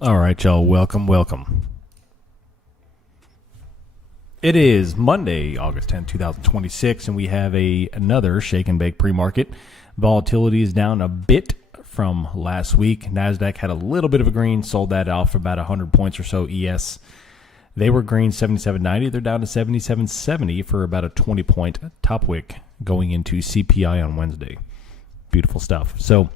All right, y'all. Welcome. It is Monday, August 10th, 2026, and we have another shake and bake pre-market. Volatility is down a bit from last week. NASDAQ had a little bit of a green, sold that off about 100 points or so. ES, they were green 77.90. They're down to 77.70 for about a 20-point top wick going into CPI on Wednesday. Beautiful stuff. So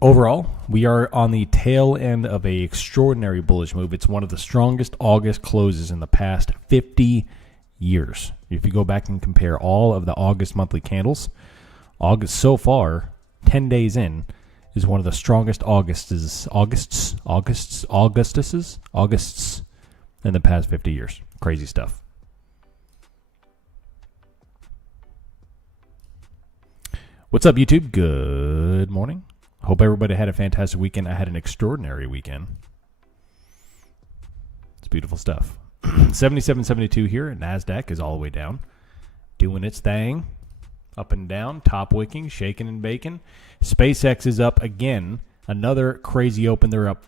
overall, we are on the tail end of an extraordinary bullish move. It's one of the strongest August closes in the past 50 years. If you go back and compare all of the August monthly candles, August so far, 10 days in, is one of the strongest Augusts in the past 50 years. Crazy stuff. What's up, YouTube? Good morning. Hope everybody had a fantastic weekend. I had an extraordinary weekend. It's beautiful stuff. 77.72 here, and NASDAQ is all the way down, doing its thing, up and down, top wicking, shaking and baking. SpaceX is up again. Another crazy open. They're up,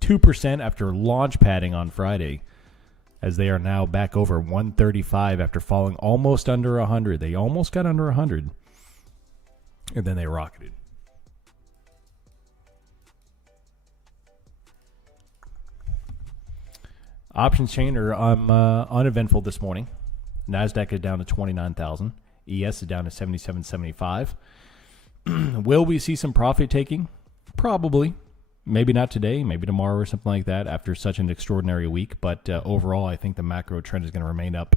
2% after launch padding on Friday, as they are now back over 135 after falling almost under 100. They almost got under 100, and then they rocketed. Options chain are uneventful this morning. NASDAQ is down to 29,000. ES is down to 77.75. Will we see some profit taking? Probably. Maybe not today, maybe tomorrow or something like that after such an extraordinary week. But overall, I think the macro trend is going to remain up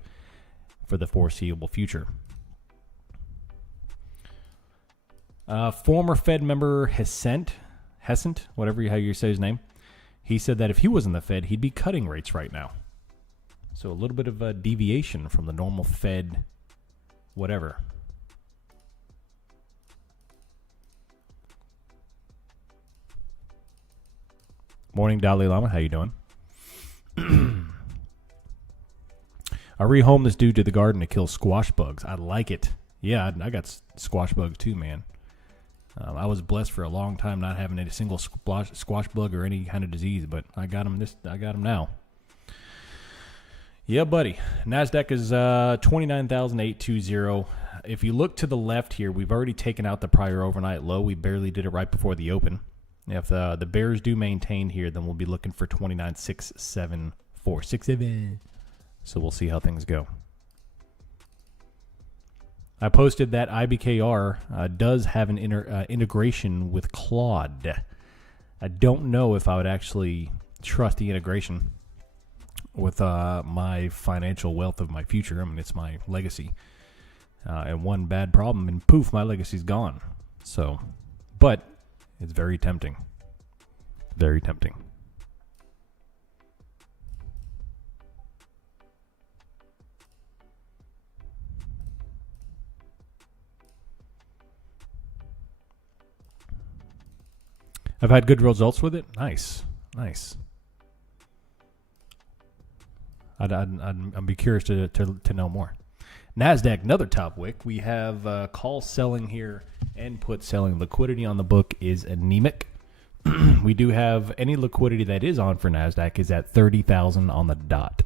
for the foreseeable future. Former Fed member Hessent, whatever how you say his name, he said that if he was in the Fed, he'd be cutting rates right now. So a little bit of a deviation from the normal Fed whatever. Morning, Dalai Lama. How you doing? I rehomed this dude to the garden to kill squash bugs. I like it. Yeah, I got squash bugs too, man. I was blessed for a long time not having a single squash bug or any kind of disease, but I got them now. Yeah, buddy. NASDAQ is 29,820. If you look to the left here, we've already taken out the prior overnight low. We barely did it right before the open. If the bears do maintain here, then we'll be looking for 29,674. So we'll see how things go. I posted that IBKR does have an integration with Claude. I don't know if I would actually trust the integration with my financial wealth of my future. I mean, it's my legacy. And one bad problem, and poof, my legacy's gone. So, but it's very tempting. Very tempting. I've had good results with it. Nice. I'd be curious to know more. NASDAQ, another top wick. We have call selling here and put selling. Liquidity on the book is anemic. We do have any liquidity that is on for NASDAQ is at 30,000 on the dot.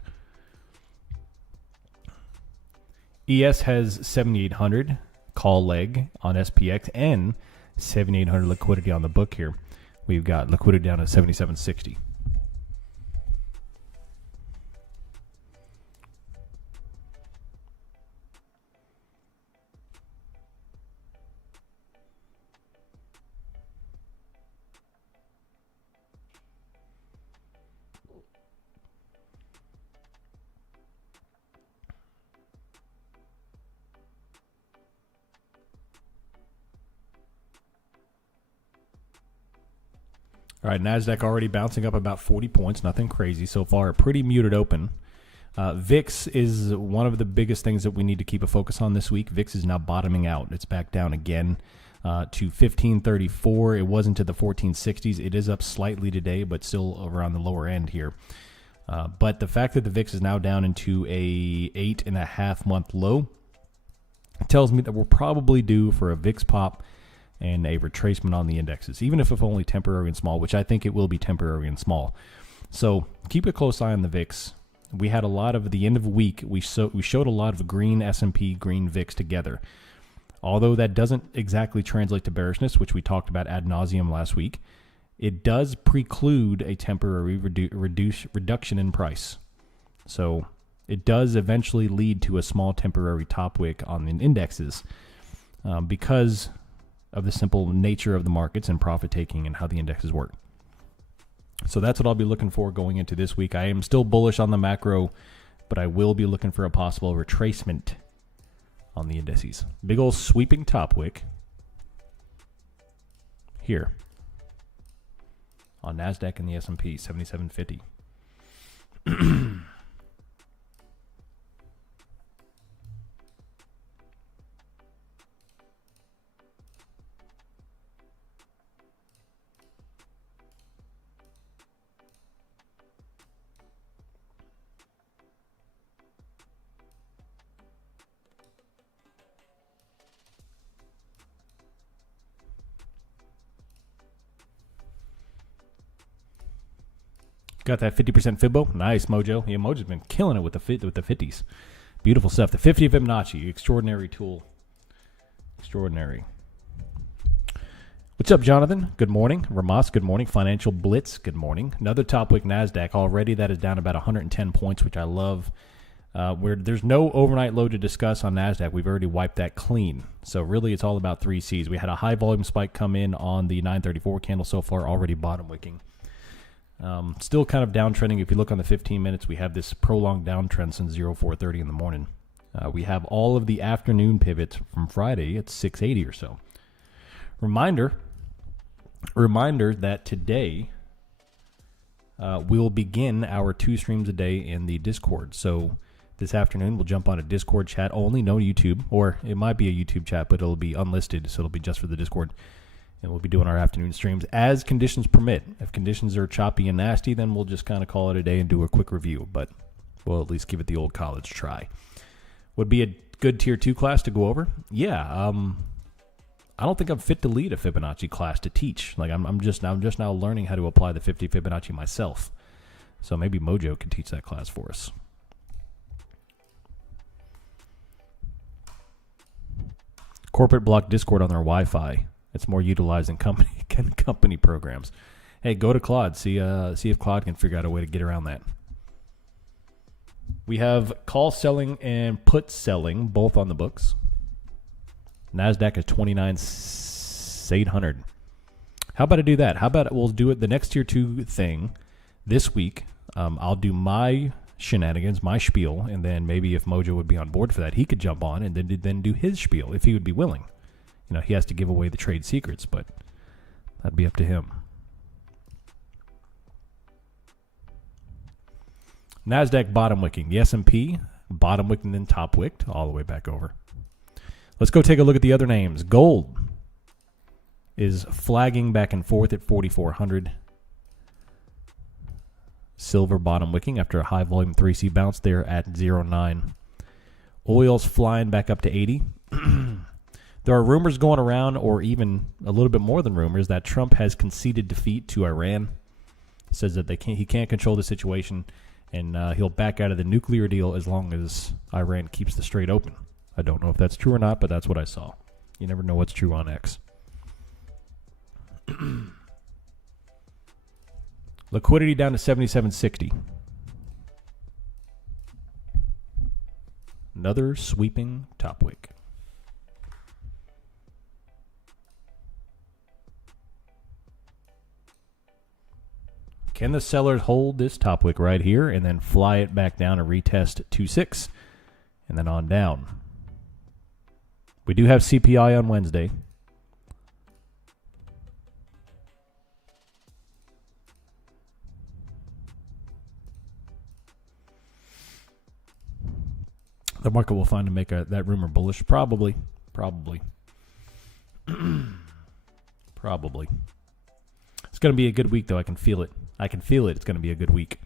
ES has 7,800 call leg on SPX and 7,800 liquidity on the book here. We've got liquidity down to 77.60. All right, NASDAQ already bouncing up about 40 points. Nothing crazy so far. A pretty muted open. VIX is one of the biggest things that we need to keep a focus on this week. VIX is now bottoming out. It's back down again to 1534. It was into the 1460s. It is up slightly today, but still around the lower end here. But the fact that the VIX is now down into a 8.5 month low tells me that we're probably due for a VIX pop and a retracement on the indexes, even if only temporary and small, which I think it will be temporary and small. So keep a close eye on the VIX. We had a lot of the end of week. We showed a lot of green S&P, green VIX together. Although that doesn't exactly translate to bearishness, which we talked about ad nauseum last week, it does preclude a temporary reduction in price. So it does eventually lead to a small temporary top wick on the indexes because of the simple nature of the markets and profit taking and how the indexes work. So that's what I'll be looking for going into this week. I am still bullish on the macro, but I will be looking for a possible retracement on the indices. Big old sweeping top wick here on NASDAQ and the S&P, 7750. Got that 50% Fibbo. Nice, Mojo. Yeah, Mojo's been killing it with the 50s. Beautiful stuff. The 50 Fibonacci. Extraordinary tool. Extraordinary. What's up, Jonathan? Good morning. Ramas, good morning. Financial Blitz, good morning. Another top wick NASDAQ. Already that is down about 110 points, which I love. Where there's no overnight low to discuss on NASDAQ. We've already wiped that clean. So really it's all about 3 Cs. We had a high volume spike come in on the 934 candle so far, already bottom wicking. Still kind of downtrending. If you look on the 15 minutes, we have this prolonged downtrend since 0430 in the morning. We have all of the afternoon pivots from Friday at 680 or so. Reminder that today we'll begin our 2 streams a day in the Discord. So this afternoon we'll jump on a Discord chat only, no YouTube, or it might be a YouTube chat, but it'll be unlisted, so it'll be just for the Discord. And we'll be doing our afternoon streams as conditions permit. If conditions are choppy and nasty, then we'll just kind of call it a day and do a quick review. But we'll at least give it the old college try. Would be a good tier 2 class to go over? Yeah. I don't think I'm fit to lead a Fibonacci class to teach. Like I'm just now learning how to apply the 50 Fibonacci myself. So maybe Mojo can teach that class for us. Corporate block Discord on their Wi-Fi. It's more utilized in company programs. Hey, go to Claude. See if Claude can figure out a way to get around that. We have call selling and put selling both on the books. NASDAQ is 29,800. How about I do that? How about we'll do it the next tier 2 thing this week. I'll do my shenanigans, my spiel, and then maybe if Mojo would be on board for that, he could jump on and then do his spiel if he would be willing. You know, he has to give away the trade secrets, but that'd be up to him. NASDAQ bottom wicking. The S&P bottom wicking, then top wicked all the way back over. Let's go take a look at the other names. Gold is flagging back and forth at 4,400. Silver bottom wicking after a high volume 3C bounce there at 0.9. Oil's flying back up to 80. There are rumors going around, or even a little bit more than rumors, that Trump has conceded defeat to Iran. Says that he can't control the situation, and he'll back out of the nuclear deal as long as Iran keeps the strait open. I don't know if that's true or not, but that's what I saw. You never know what's true on X. Liquidity down to 7760. Another sweeping top wick. Can the sellers hold this top wick right here and then fly it back down and retest 2.6 and then on down? We do have CPI on Wednesday. the market will find to make that rumor bullish. Probably. Probably. Probably. It's going to be a good week, though. I can feel it. I can feel it. It's going to be a good week.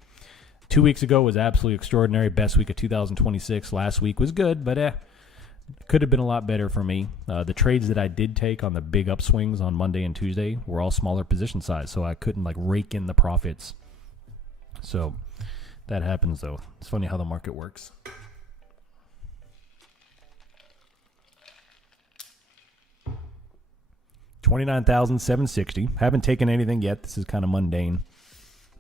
2 weeks ago was absolutely extraordinary. Best week of 2026. Last week was good, but could have been a lot better for me. The trades that I did take on the big upswings on Monday and Tuesday were all smaller position size, so I couldn't like rake in the profits. So that happens, though. It's funny how the market works. $29,760. Haven't taken anything yet. This is kind of mundane.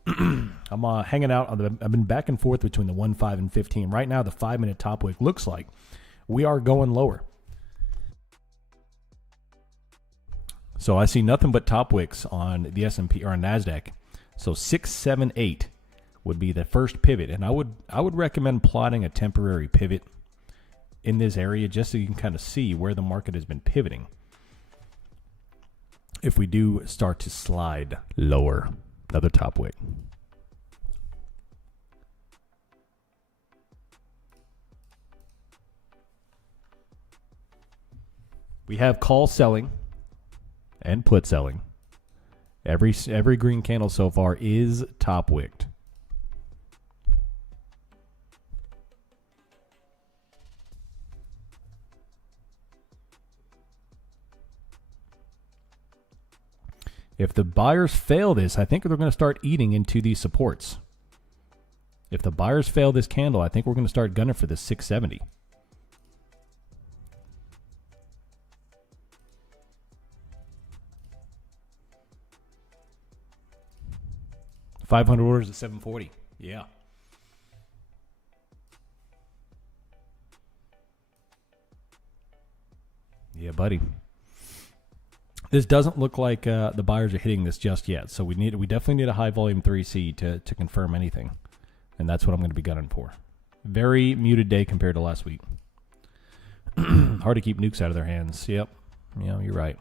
I'm hanging out. I've been back and forth between the 1, 5, and 15. Right now, the 5-minute top wick looks like we are going lower. So I see nothing but top wicks on the S&P or on NASDAQ. So 6, 7, 8 would be the first pivot. And I would recommend plotting a temporary pivot in this area just so you can kind of see where the market has been pivoting. If we do start to slide lower, another top wick. We have call selling and put selling. Every green candle so far is top wicked. If the buyers fail this, I think they're going to start eating into these supports. If the buyers fail this candle, I think we're going to start gunning for this 670. $500 orders at 740. Yeah. Yeah, buddy. This doesn't look like the buyers are hitting this just yet, so we definitely need a high volume 3C to confirm anything, and that's what I'm going to be gunning for. Very muted day compared to last week. Hard to keep nukes out of their hands. Yep, yeah, you're right.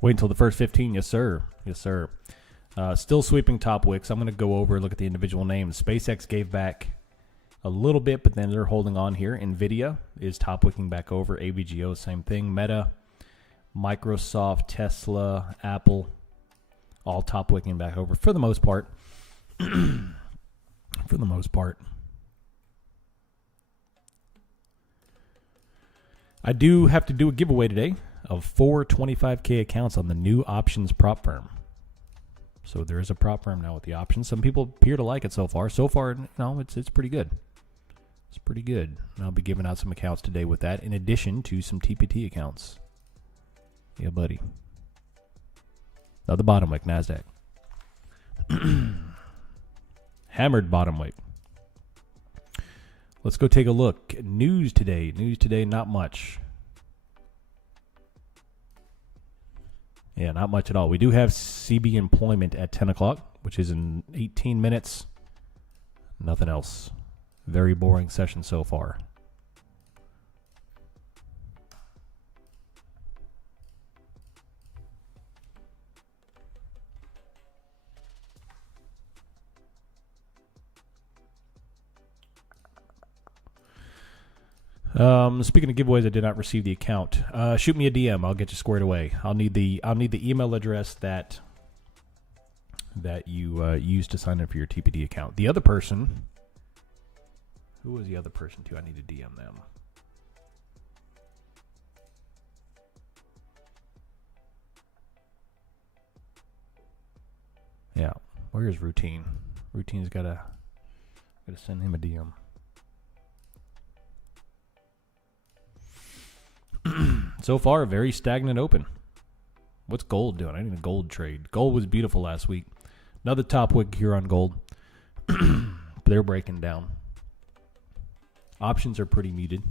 Wait until the first 15. Yes, sir. Yes, sir. Still sweeping top wicks. I'm going to go over and look at the individual names. SpaceX gave back a little bit, but then they're holding on here. NVIDIA is top wicking back over. AVGO, same thing. Meta, Microsoft, Tesla, Apple, all top wicking back over for the most part. For the most part. I do have to do a giveaway today of 4 25K accounts on the new options prop firm. So there is a prop firm now with the options. Some people appear to like it so far. So far, no, it's pretty good. It's pretty good. And I'll be giving out some accounts today with that, in addition to some TPT accounts. Yeah, buddy. Now the bottom wick, NASDAQ. Hammered bottom wick. Let's go take a look. News today. News today, not much. Yeah, not much at all. We do have CB employment at 10 o'clock, which is in 18 minutes. Nothing else. Very boring session so far. Speaking of giveaways, I did not receive the account. Shoot me a DM. I'll get you squared away. I'll need the email address that you used to sign up for your TPD account. The other person, who was the other person too? I need to DM them. Yeah, where's Routine? Routine's gotta send him a DM. So far, a very stagnant open. What's gold doing? I need a gold trade. Gold was beautiful last week. Another top wick here on gold. They're breaking down. Options are pretty muted.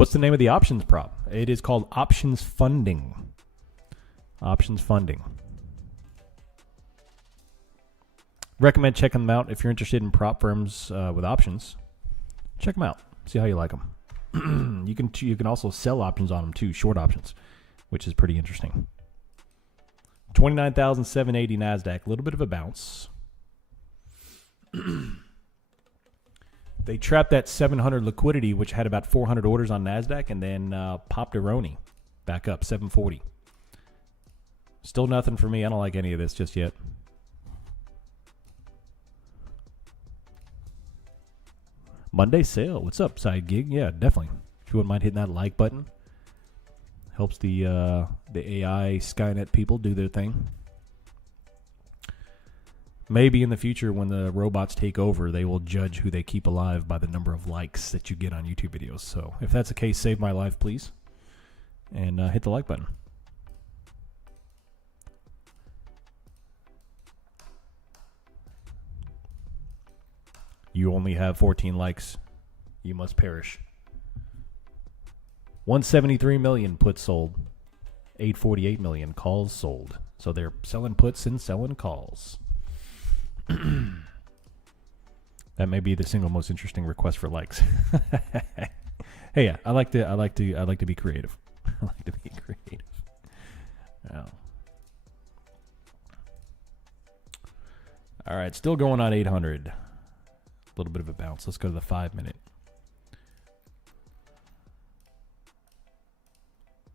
What's the name of the options prop? It is called options funding. Options funding. Recommend checking them out if you're interested in prop firms with options. Check them out. See how you like them. You can also sell options on them too, short options, which is pretty interesting. 29,780 NASDAQ, a little bit of a bounce. They trapped that 700 liquidity, which had about 400 orders on NASDAQ, and then popped a Roni back up, 740. Still nothing for me. I don't like any of this just yet. Monday sale. What's up, side gig? Yeah, definitely. If you wouldn't mind hitting that like button. Helps the AI Skynet people do their thing. Maybe in the future when the robots take over, they will judge who they keep alive by the number of likes that you get on YouTube videos. So if that's the case, save my life, please. And hit the like button. You only have 14 likes. You must perish. 173 million puts sold. 848 million calls sold. So they're selling puts and selling calls. That may be the single most interesting request for likes. Hey, yeah, I like to be creative. I like to be creative. Oh. All right, still going on 800. A little bit of a bounce. Let's go to the 5-minute.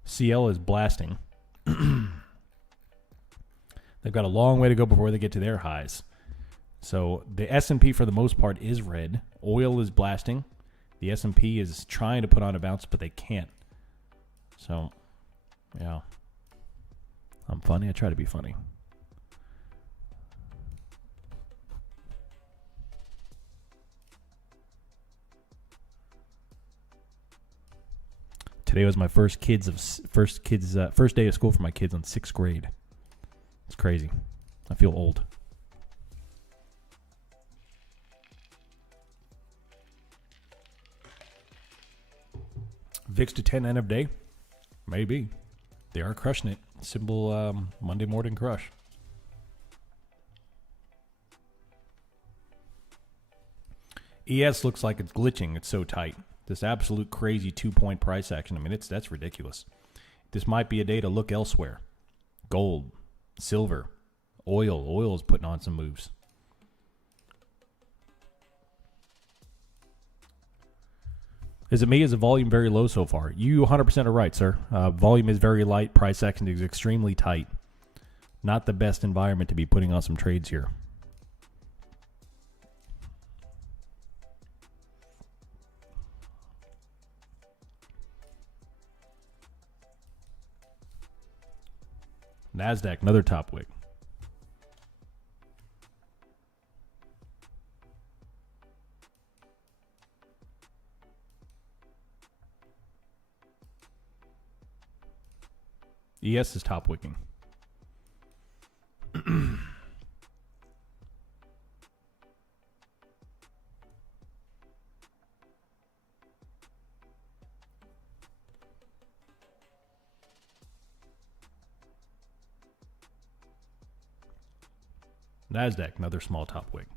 CL is blasting. They've got a long way to go before they get to their highs. So the S&P for the most part is red. Oil is blasting. The S&P is trying to put on a bounce, but they can't. So, yeah. I'm funny. I try to be funny. Today was my first day of school for my kids on 6th grade. It's crazy. I feel old. VIX to 10 end of day? Maybe. They are crushing it. Simple Monday morning crush. ES looks like it's glitching. It's so tight. This absolute crazy 2-point price action. I mean, that's ridiculous. This might be a day to look elsewhere. Gold, silver, oil. Oil is putting on some moves. Is it me? Is the volume very low so far? You 100% are right, sir. Volume is very light. Price action is extremely tight. Not the best environment to be putting on some trades here. NASDAQ, another top wick. ES is top wicking. NASDAQ, another small top wick.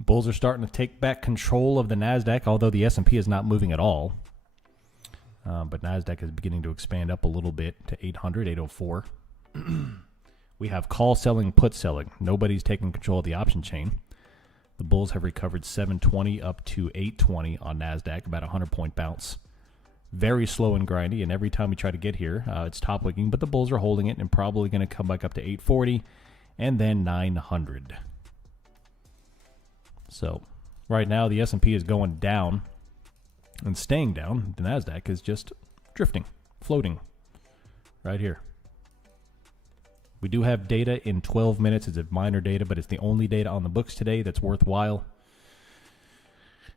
Bulls are starting to take back control of the NASDAQ, although the S&P is not moving at all. But NASDAQ is beginning to expand up a little bit to 800, 804. We have call selling, put selling. Nobody's taking control of the option chain. The Bulls have recovered 720 up to 820 on NASDAQ, about a 100-point bounce. Very slow and grindy, and every time we try to get here, it's top wicking, but the Bulls are holding it and probably going to come back up to 840 and then 900. So right now the S&P is going down and staying down. The NASDAQ is just drifting, floating. right here. We do have data in 12 minutes. It's a minor data, but it's the only data on the books today that's worthwhile.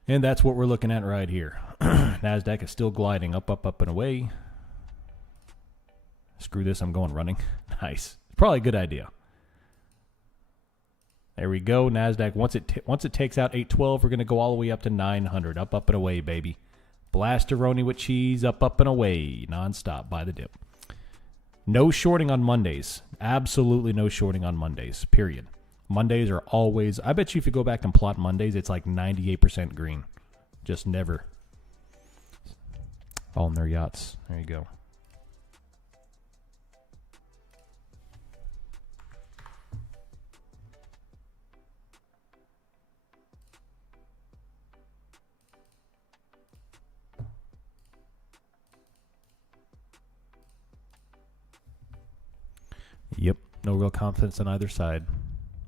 And that's what we're looking at right here. NASDAQ is still gliding up, up, up, and away. Screw this, I'm going running. Nice. Probably a good idea. There we go. NASDAQ, once it takes out 812, we're going to go all the way up to 900. Up, up, and away, baby. Blasteroni with cheese, up, up, and away. Nonstop by the dip. No shorting on Mondays. Absolutely no shorting on Mondays, period. Mondays are always, I bet you if you go back and plot Mondays, it's like 98% green. Just never. All in their yachts. There you go. Yep, no real confidence on either side.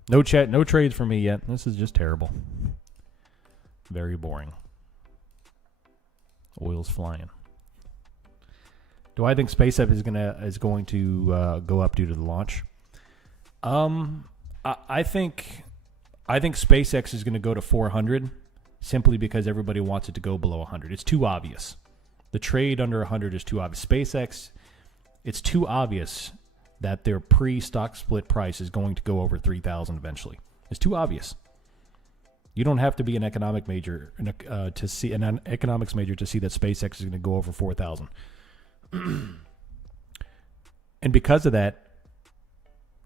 No chat, no trades for me yet. This is just terrible. Very boring. Oil's flying. Do I think SpaceX is going to go up due to the launch? I think SpaceX is going to go to 400 simply because everybody wants it to go below 100. It's too obvious. The trade under 100 is too obvious. SpaceX, it's too obvious that their pre-stock split price is going to go over 3,000 eventually. It's too obvious. You don't have to be an economic major to see an economics major to see that SpaceX is going to go over 4,000. And because of that,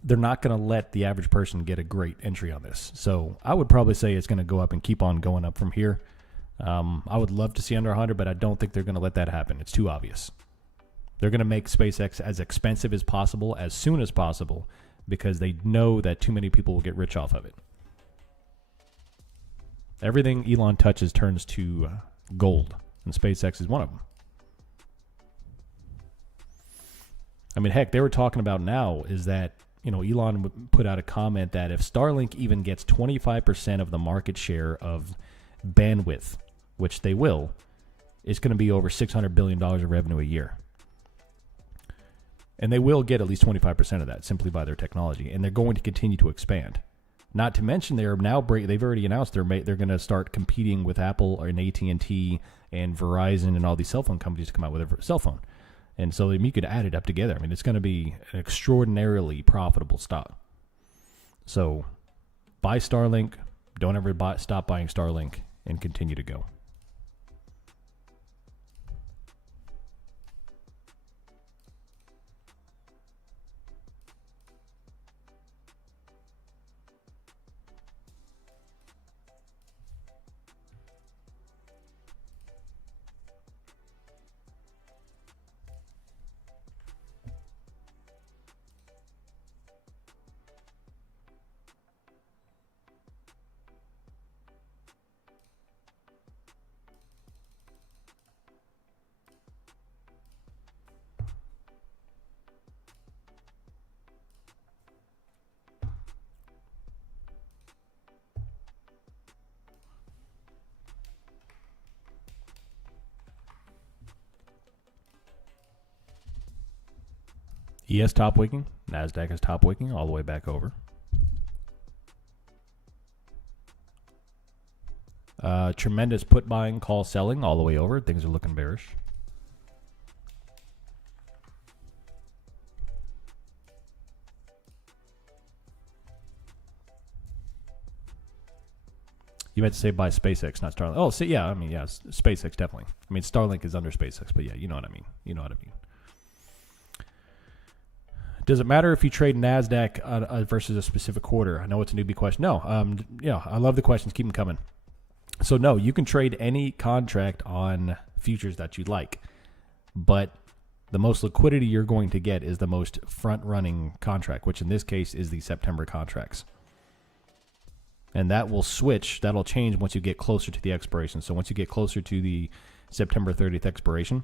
they're not going to let the average person get a great entry on this. So I would probably say it's going to go up and keep on going up from here. I would love to see under 100, but I don't think they're going to let that happen. It's too obvious. They're going to make SpaceX as expensive as possible, as soon as possible, because they know that too many people will get rich off of it. Everything Elon touches turns to gold, and SpaceX is one of them. I mean, heck, they were talking about now is that, Elon put out a comment that if Starlink even gets 25% of the market share of bandwidth, which they will, it's going to be over $600 billion of revenue a year. And they will get at least 25% of that simply by their technology, and they're going to continue to expand. Not to mention they've already announced they're going to start competing with Apple and AT&T and Verizon and all these cell phone companies to come out with a cell phone. And so you could add it up together. I mean, it's going to be an extraordinarily profitable stock. So buy Starlink, don't ever stop buying Starlink, and continue to go. ES top wicking. NASDAQ is top wicking all the way back over. Tremendous put buying, call selling all the way over. Things are looking bearish. You meant to say buy SpaceX, not Starlink. Oh, yeah, SpaceX definitely. I mean, Starlink is under SpaceX, but yeah, you know what I mean. Does it matter if you trade NASDAQ versus a specific quarter? I know it's a newbie question. No, I love the questions. Keep them coming. So no, you can trade any contract on futures that you like, but the most liquidity you're going to get is the most front-running contract, which in this case is the September contracts. And that will switch. That'll change once you get closer to the expiration. So once you get closer to the September 30th expiration,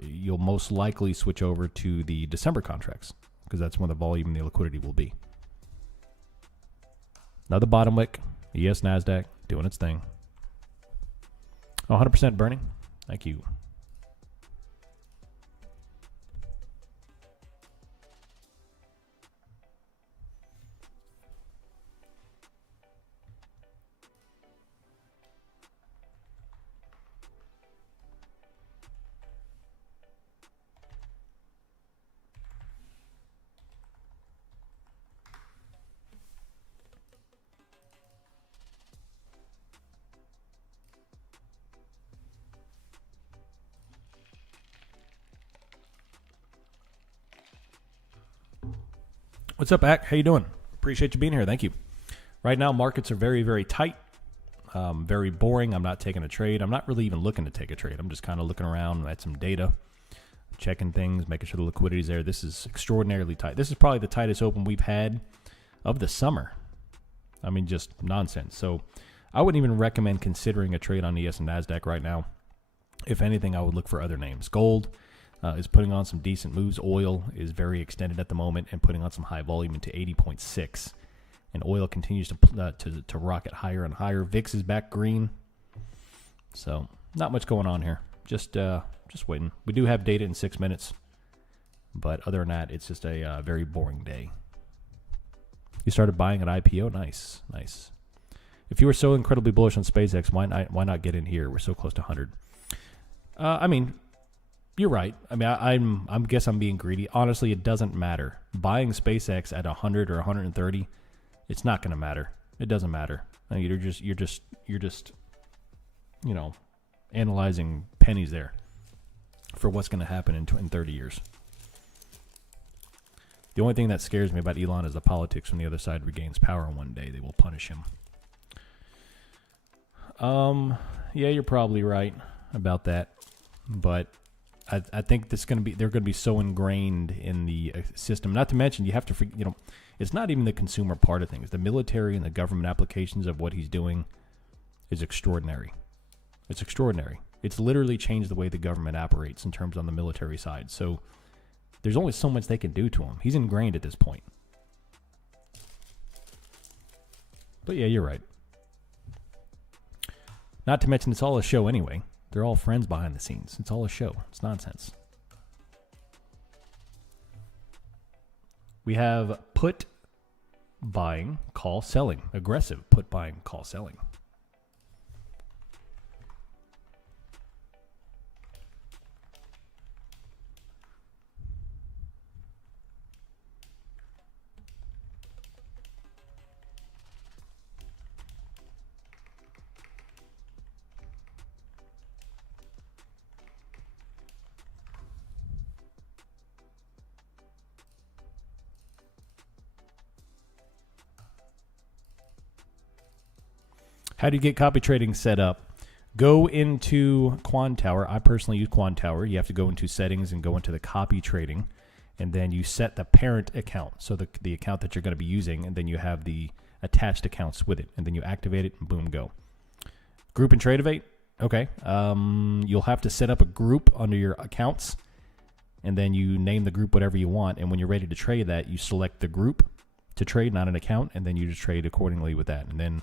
you'll most likely switch over to the December contracts, because that's when the volume and the liquidity will be. Another bottom wick, ES NASDAQ doing its thing. 100% burning. Thank you. What's up, Ak? How you doing? Appreciate you being here. Thank you. Right now, markets are very, very tight. Very boring. I'm not taking a trade. I'm not really even looking to take a trade. I'm just kind of looking around at some data, checking things, making sure the liquidity's there. This is extraordinarily tight. This is probably the tightest open we've had of the summer. I mean, just nonsense. So I wouldn't even recommend considering a trade on ES and NASDAQ right now. If anything, I would look for other names. Gold is putting on some decent moves. Oil is very extended at the moment and putting on some high volume into 80.6. And oil continues to rocket higher and higher. VIX is back green. So not much going on here. Just waiting. We do have data in 6 minutes. But other than that, it's just a very boring day. You started buying at IPO? Nice, nice. If you were so incredibly bullish on SpaceX, why not get in here? We're so close to 100. I mean, you're right. I mean, I guess I'm being greedy. Honestly, it doesn't matter. Buying SpaceX at 100 or 130, it's not going to matter. It doesn't matter. I mean, you're just, you know, analyzing pennies there for what's going to happen in 30 years. The only thing that scares me about Elon is the politics when the other side regains power one day. They will punish him. Yeah, you're probably right about that. But I think they're going to be so ingrained in the system. Not to mention, you have to, you know, it's not even the consumer part of things. The military and the government applications of what he's doing is extraordinary. It's extraordinary. It's literally changed the way the government operates in terms on the military side. So there's only so much they can do to him. He's ingrained at this point. But yeah, you're right. Not to mention, it's all a show anyway. They're all friends behind the scenes. It's all a show. It's nonsense. We have put buying, call selling. Aggressive put buying, call selling. How do you get copy trading set up? Go into Quantower. I personally use Quantower. You have to go into settings and go into the copy trading, and then you set the parent account, so the account that you're going to be using, and then you have the attached accounts with it, and then you activate it, and boom, go. Group and TRADIFY. Okay. You'll have to set up a group under your accounts, and then you name the group whatever you want, and when you're ready to trade that, you select the group to trade, not an account, and then you just trade accordingly with that, and then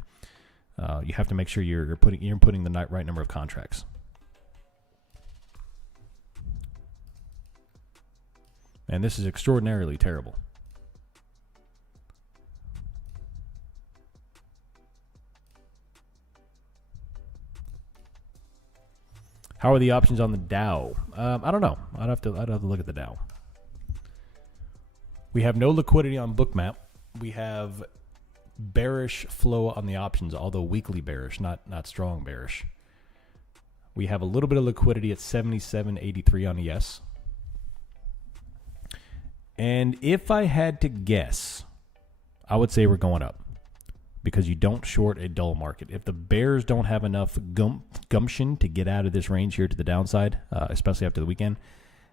you have to make sure you're putting the right number of contracts. And this is extraordinarily terrible. How are the options on the Dow? I don't know. I'd have to look at the Dow. We have no liquidity on Bookmap. We have bearish flow on the options, although weekly bearish, not strong bearish. We have a little bit of liquidity at 77.83 on ES. And if I had to guess, I would say we're going up because you don't short a dull market. If the bears don't have enough gumption to get out of this range here to the downside, especially after the weekend,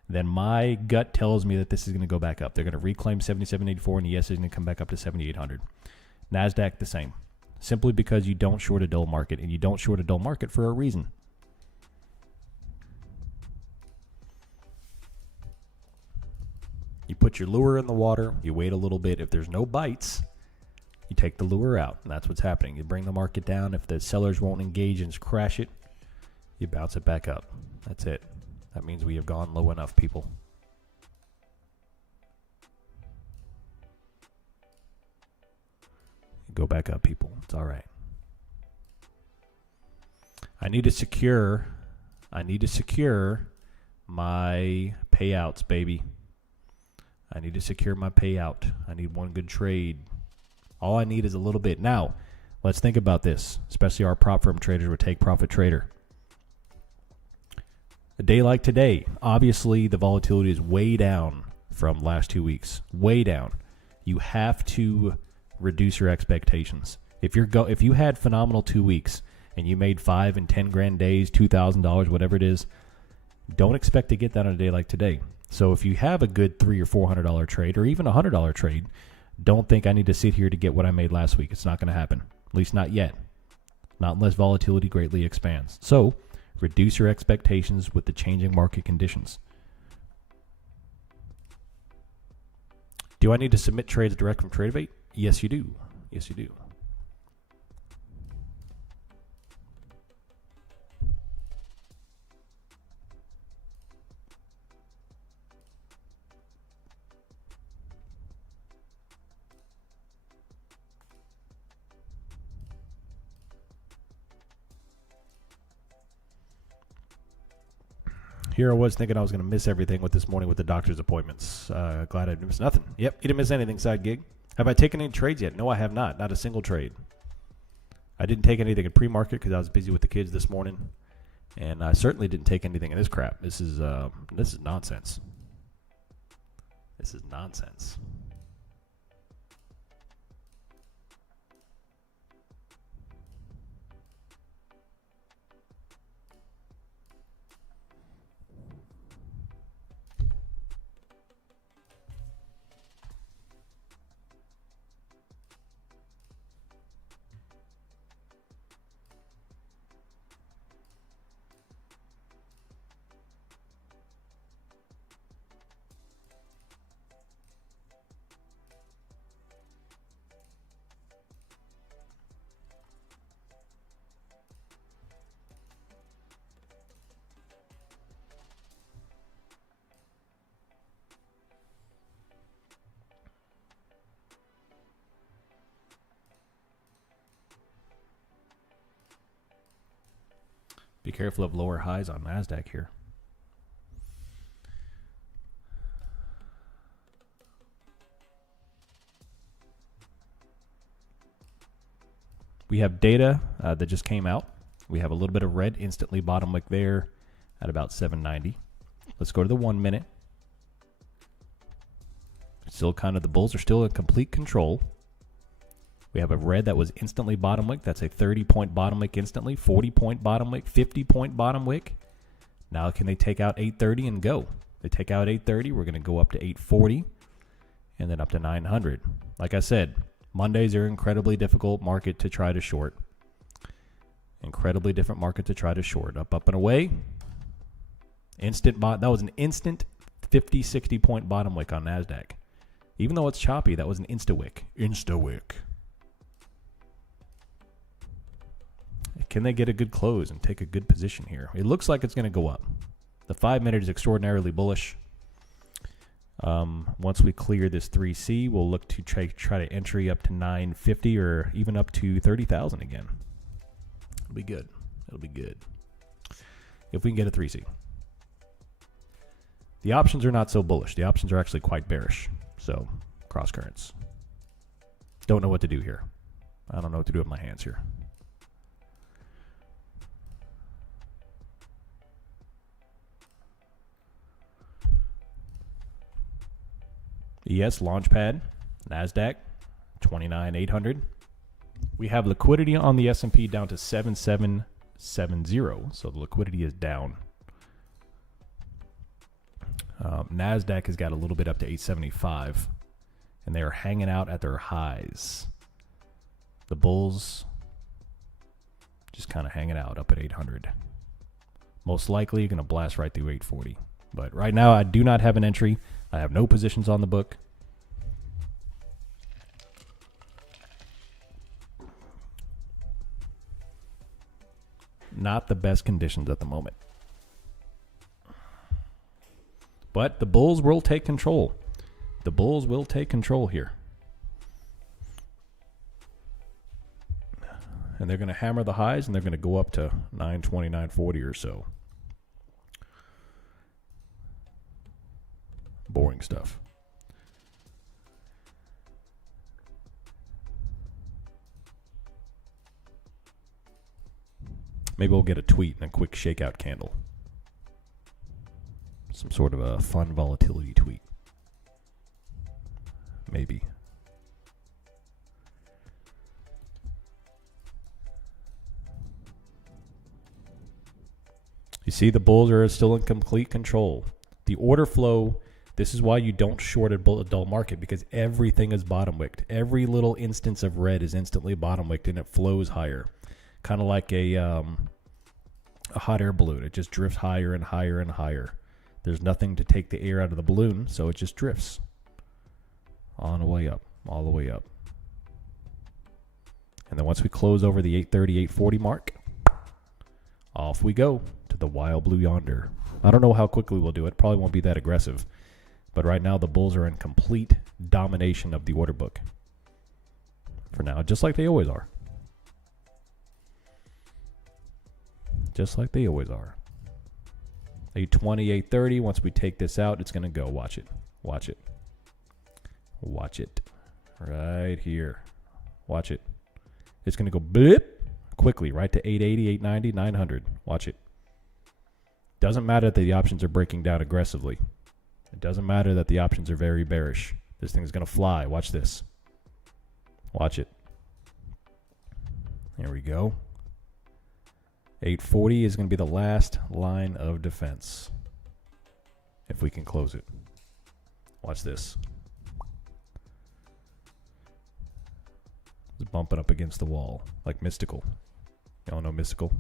then my gut tells me that this is going to go back up. They're going to reclaim 77.84 and ES is going to come back up to 7,800. NASDAQ the same, simply because you don't short a dull market, and you don't short a dull market for a reason. You put your lure in the water, you wait a little bit. If there's no bites, you take the lure out, and that's what's happening. You bring the market down. If the sellers won't engage and crash it, you bounce it back up. That's it. That means we have gone low enough, people. Go back up, people. It's all right. I need to secure my payouts, baby. I need to secure my payout. I need one good trade. All I need is a little bit. Now, let's think about this, especially our prop firm traders with Take Profit Trader. A day like today, obviously the volatility is way down from last 2 weeks. Way down. You have to reduce your expectations. If you had phenomenal 2 weeks and you made 5 and 10 grand days, $2,000, whatever it is, don't expect to get that on a day like today. So if you have a good $300 or $400 trade, or even a $100 trade, don't think I need to sit here to get what I made last week. It's not going to happen, at least not yet. Not unless volatility greatly expands. So reduce your expectations with the changing market conditions. Do I need to submit trades direct from TRADIFY? Yes, you do. Yes, you do. Here I was thinking I was going to miss everything with this morning with the doctor's appointments. Glad I didn't miss nothing. Yep, you didn't miss anything, side gig. Have I taken any trades yet? No, I have not. Not a single trade. I didn't take anything in pre-market because I was busy with the kids this morning. And I certainly didn't take anything in this crap. This is nonsense. This is nonsense. Be careful of lower highs on NASDAQ here. We have data that just came out. We have a little bit of red instantly bottom wick there at about 790. Let's go to the 1 minute. Still kind of, the bulls are still in complete control. We have a red that was instantly bottom wick. That's a 30-point bottom wick instantly, 40-point bottom wick, 50-point bottom wick. Now can they take out 830 and go? They take out 830, we're going to go up to 840 and then up to 900. Like I said, Mondays are incredibly difficult market to try to short. Incredibly different market to try to short. Up, and away. That was an instant 50, 60-point bottom wick on NASDAQ. Even though it's choppy, that was an insta-wick. Insta-wick. Can they get a good close and take a good position here? It looks like it's going to go up. The 5 minute is extraordinarily bullish. Once we clear this 3C, we'll look to try to entry up to 950 or even up to 30,000 again. It'll be good. It'll be good. If we can get a 3C. The options are not so bullish. The options are actually quite bearish. So, cross currents. Don't know what to do here. I don't know what to do with my hands here. ES Launchpad, NASDAQ, 29,800. We have liquidity on the S&P down to 7770, so the liquidity is down. NASDAQ has got a little bit up to 875, and they are hanging out at their highs. The bulls just kind of hanging out up at 800. Most likely going to blast right through 840. But right now, I do not have an entry. I have no positions on the book. Not the best conditions at the moment. But the bulls will take control. The bulls will take control here. And they're going to hammer the highs, and they're going to go up to 920, 940 or so. Boring stuff. Maybe we'll get a tweet and a quick shakeout candle. Some sort of a fun volatility tweet. Maybe. You see, the bulls are still in complete control. The order flow, this is why you don't short a dull market, because everything is bottom wicked. Every little instance of red is instantly bottom wicked, and it flows higher. Kind of like a hot air balloon. It just drifts higher and higher and higher. There's nothing to take the air out of the balloon, so it just drifts on the way up, all the way up. And then once we close over the 830, 840 mark, off we go to the wild blue yonder. I don't know how quickly we'll do it. Probably won't be that aggressive. But right now the bulls are in complete domination of the order book. For now, just like they always are. Just like they always are. 820, 830. Once we take this out, it's going to go. Watch it. Watch it. Watch it. Right here. Watch it. It's going to go blip quickly right to 880, 890, 900. Watch it. Doesn't matter that the options are breaking down aggressively. It doesn't matter that the options are very bearish. This thing is going to fly. Watch this. Watch it. There we go. 840 is going to be the last line of defense. If we can close it. Watch this. It's bumping up against the wall like Mystical. Y'all know Mystical?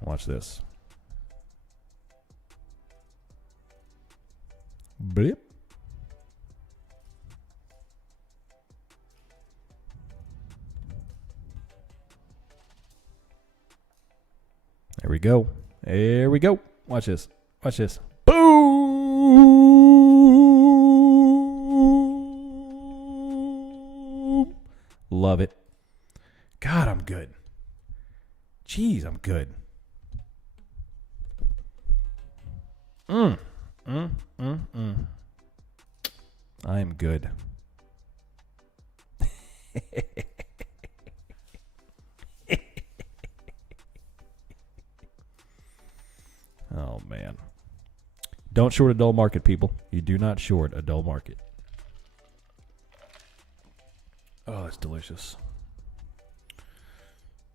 Watch this. Blip. There we go. There we go. Watch this. Watch this. Boom. Love it. God, I'm good. Jeez, I'm good. I am good. Oh, man. Don't short a dull market, people. You do not short a dull market. Oh, it's delicious.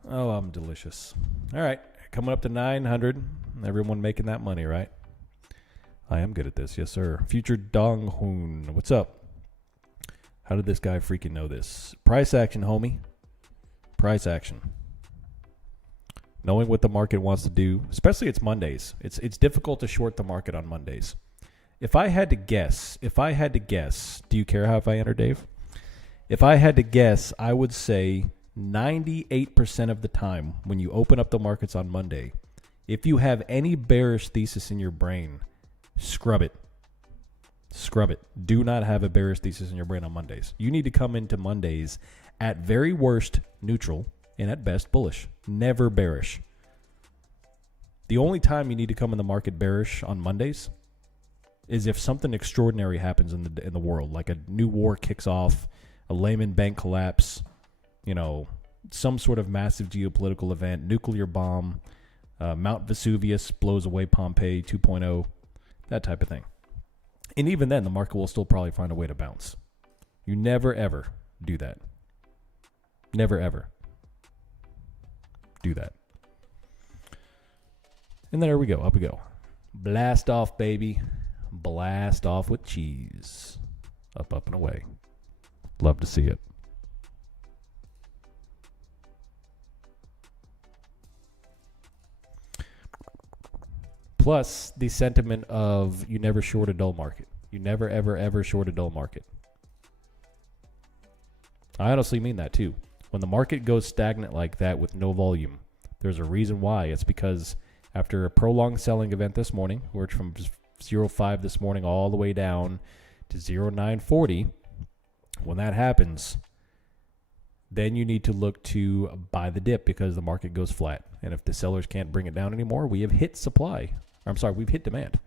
Oh, I'm delicious. All right. Coming up to 900. Everyone making that money, right? I am good at this. Yes, sir. Future Dong Hoon. What's up? How did this guy freaking know this? Price action, homie. Price action. Knowing what the market wants to do, especially it's Mondays. It's difficult to short the market on Mondays. If I had to guess, do you care how if I enter, Dave? If I had to guess, I would say 98% of the time when you open up the markets on Monday, if you have any bearish thesis in your brain, scrub it. Scrub it. Do not have a bearish thesis in your brain on Mondays. You need to come into Mondays at very worst neutral and at best bullish. Never bearish. The only time you need to come in the market bearish on Mondays is if something extraordinary happens in the world, like a new war kicks off, a Lehman Bank collapse, some sort of massive geopolitical event, nuclear bomb, Mount Vesuvius blows away Pompeii 2.0, that type of thing. And even then, the market will still probably find a way to bounce. You never, ever do that. Never, ever do that. And there we go. Up we go. Blast off, baby. Blast off with cheese. Up, up, and away. Love to see it. Plus, the sentiment of you never short a dull market. You never, ever, ever short a dull market. I honestly mean that too. When the market goes stagnant like that with no volume, there's a reason why. It's because after a prolonged selling event this morning, we're from 0.5 this morning all the way down to 0.940. When that happens, then you need to look to buy the dip because the market goes flat. And if the sellers can't bring it down anymore, we have hit supply. We've hit demand.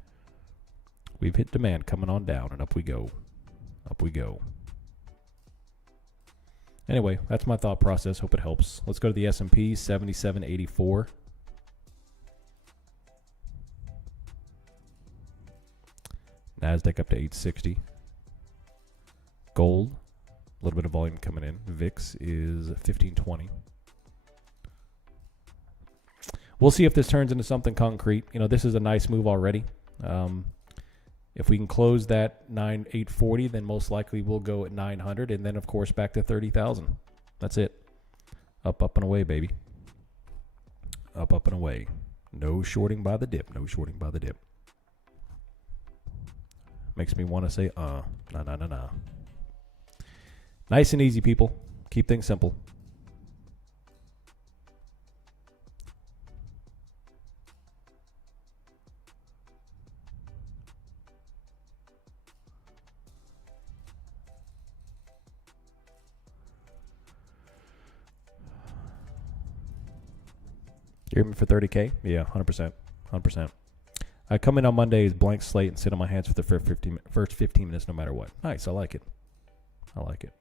We've hit demand coming on down, and up we go. Up we go. Anyway, that's my thought process. Hope it helps. Let's go to the S&P 7784. NASDAQ up to 860. Gold, a little bit of volume coming in. VIX is 1520. we'll see if this turns into something concrete. You know, this is a nice move already. If we can close that 9,840, then most likely we'll go at 900, and then of course back to 30,000. That's it. Up, up and away, baby. Up, up and away. No shorting by the dip. No shorting by the dip. Makes me want to say, nah. Nice and easy, people. Keep things simple. You're aiming for 30K? Yeah, 100%. 100%. I come in on Mondays, blank slate, and sit on my hands for the first 15 minutes no matter what. Nice. I like it. I like it.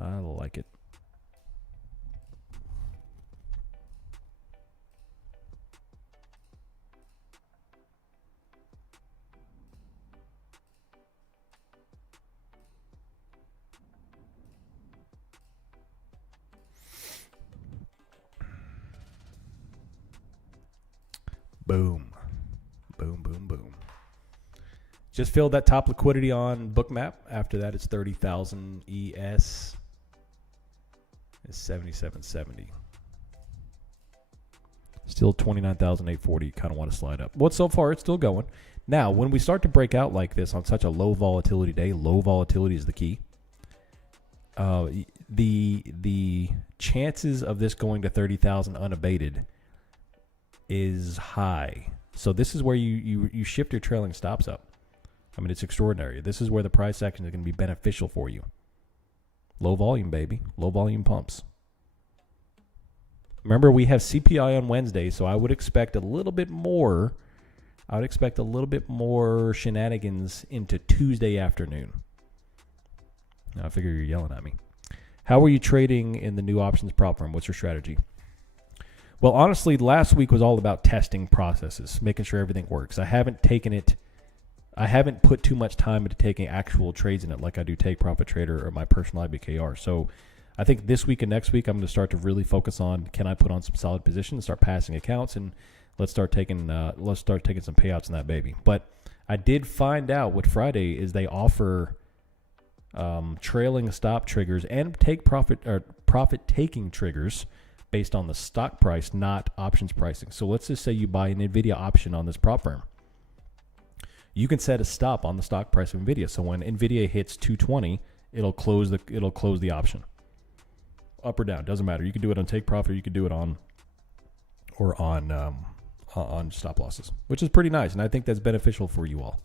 I like it. Boom. Boom, boom, boom. Just filled that top liquidity on Bookmap. After that, it's 30,000 ES. It's 77.70. Still 29,840. Kind of want to slide up. Well, so far, it's still going. Now, when we start to break out like this on such a low volatility day, low volatility is the key. The chances of this going to 30,000 unabated is high. So this is where you shift your trailing stops up. I mean, it's extraordinary. This is where the price action is going to be beneficial for you. Low volume, baby. Low volume pumps. Remember, we have CPI on Wednesday, so I would expect a little bit more. I would expect a little bit more shenanigans into Tuesday afternoon. Now, I figure you're yelling at me. How are you trading in the new options prop firm? What's your strategy? Well, honestly, last week was all about testing processes, making sure everything works. I haven't put too much time into taking actual trades in it like I do Take Profit Trader or my personal IBKR. So I think this week and next week I'm going to start to really focus on, can I put on some solid positions, start passing accounts, and let's start taking some payouts in that baby. But I did find out what Friday is they offer trailing stop triggers and profit taking triggers based on the stock price, not options pricing. So let's just say you buy an NVIDIA option on this prop firm. You can set a stop on the stock price of NVIDIA. So when NVIDIA hits 220, it'll close the option. Up or down, doesn't matter. You can do it on take profit, or you can do it on stop losses, which is pretty nice, and I think that's beneficial for you all.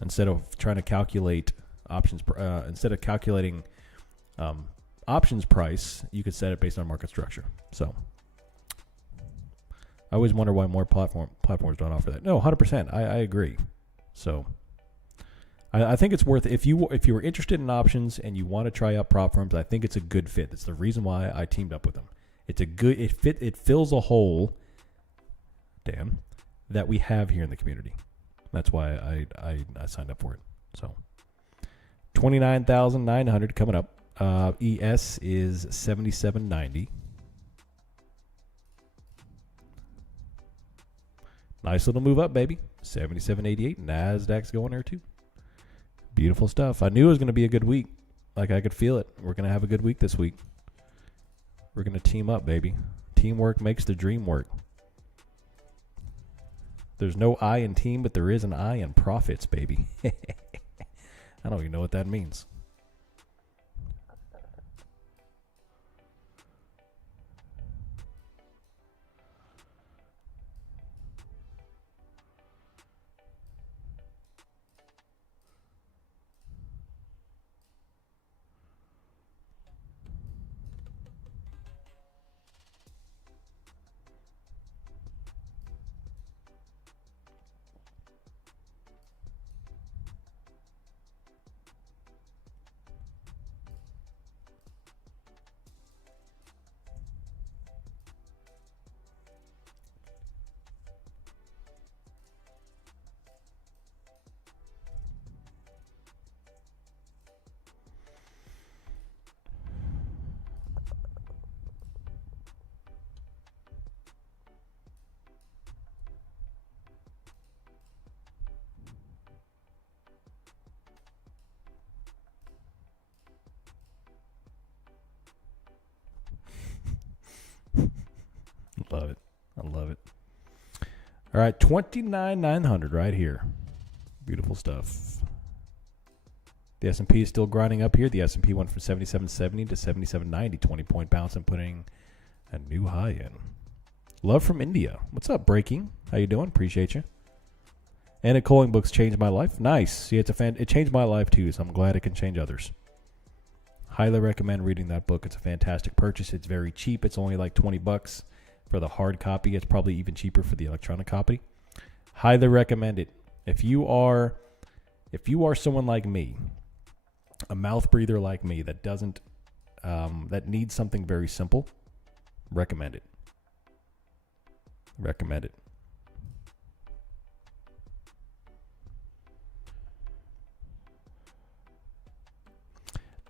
Instead of trying to calculate options, options price, you could set it based on market structure. So I always wonder why more platforms don't offer that. No, 100%. I agree. So I think it's worth it. If you were interested in options and you want to try out prop firms, I think it's a good fit. That's the reason why I teamed up with them. It fills a hole, Dan, that we have here in the community. That's why I signed up for it. So 29,900 coming up. ES is 77.90. Nice little move up, baby. 77.88. Nasdaq's going there too. Beautiful stuff. I knew it was going to be a good week. Like, I could feel it. We're going to have a good week this week. We're going to team up, baby. Teamwork makes the dream work. There's no I in team, but there is an I in profits, baby. I don't even know what that means. I love it. All right, 29,900 right here. Beautiful stuff. The S&P is still grinding up here. The S&P went from 77.70 to 77.90, 20-point bounce, and putting a new high in. Love from India. What's up, Breaking? How you doing? Appreciate you. And Calling Books changed my life. Nice. See, it changed my life too, so I'm glad it can change others. Highly recommend reading that book. It's a fantastic purchase. It's very cheap. It's only like $20 for the hard copy. It's probably even cheaper for the electronic copy. Highly recommend it. If you are someone like me, a mouth breather like me that doesn't that needs something very simple, recommend it. Recommend it.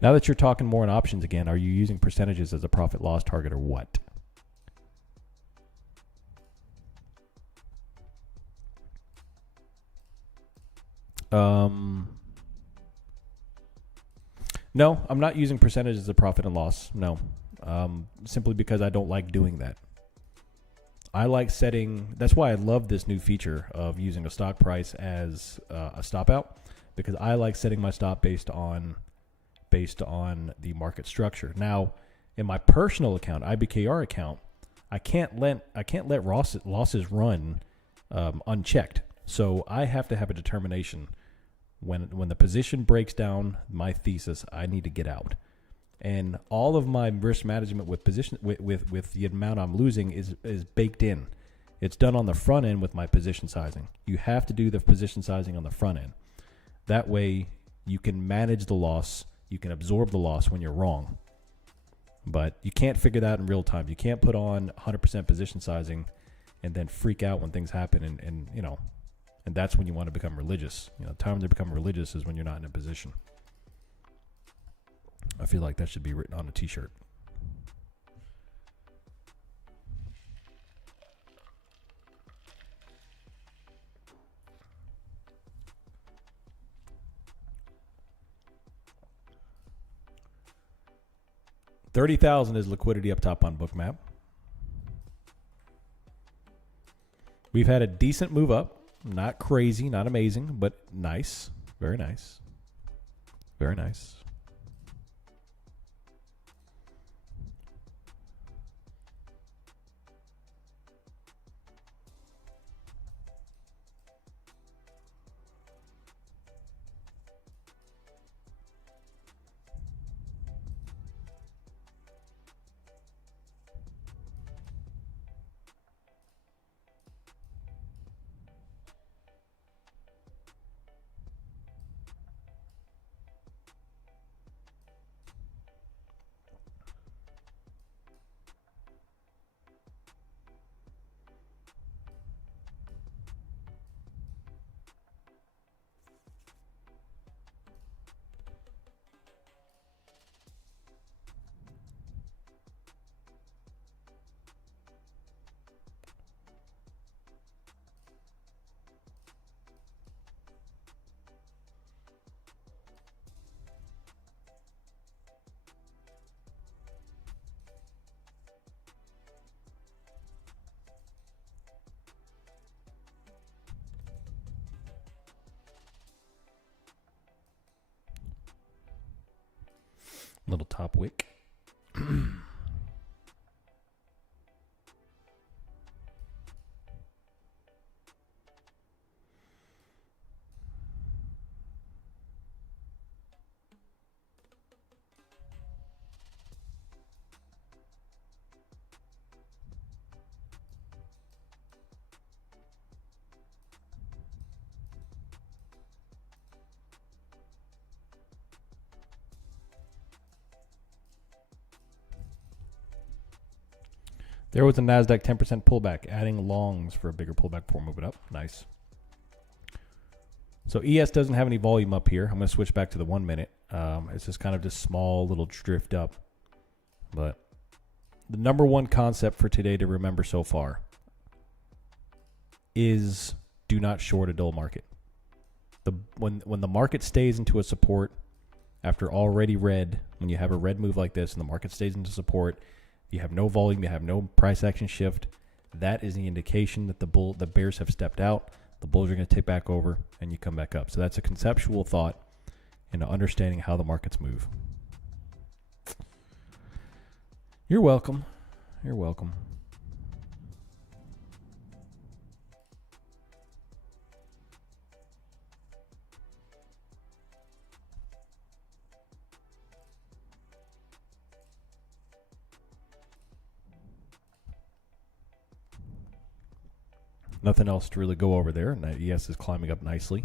Now that you're talking more on options again, are you using percentages as a profit loss target or what? No, I'm not using percentages as a profit and loss. No, simply because I don't like doing that. I like setting. That's why I love this new feature of using a stock price as a stop out, because I like setting my stop based on the market structure. Now, in my personal account, IBKR account, I can't let losses run unchecked. So I have to have a determination when the position breaks down my thesis, I need to get out. And all of my risk management with the amount I'm losing is baked in. It's done on the front end with my position sizing. You have to do the position sizing on the front end. That way you can manage the loss. You can absorb the loss when you're wrong. But you can't figure that in real time. You can't put on 100% position sizing and then freak out when things happen. And that's when you want to become religious. Time to become religious is when you're not in a position. I feel like that should be written on a t-shirt. $30,000 is liquidity up top on Bookmap. We've had a decent move up. Not crazy, not amazing, but nice. Very nice. Very nice. Little top wick. There was a NASDAQ 10% pullback, adding longs for a bigger pullback before moving up. Nice. So ES doesn't have any volume up here. I'm going to switch back to the 1 minute. It's just kind of this small little drift up. But the number one concept for today to remember so far is do not short a dull market. When the market stays into a support after already red, when you have a red move like this and the market stays into support, you have no volume, you have no price action shift, that is the indication that the bears have stepped out. The bulls are going to take back over, and you come back up. So that's a conceptual thought into understanding how the markets move. You're welcome. You're welcome. Nothing else to really go over there, and that ES is climbing up nicely.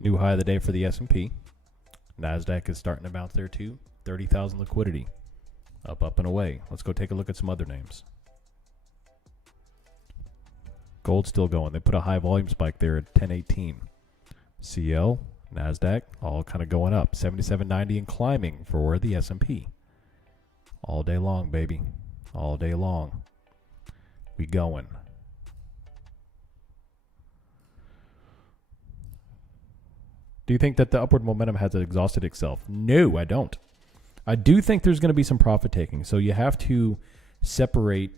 New high of the day for the S&P. NASDAQ is starting to bounce there too. 30,000 liquidity. Up and away. Let's go take a look at some other names. Gold's still going. They put a high volume spike there at 1018. CL, NASDAQ, all kind of going up. 77.90 and climbing for the S&P. All day long, baby. All day long. We going. Do you think that the upward momentum has exhausted itself? No, I don't. I do think there's going to be some profit taking. So you have to separate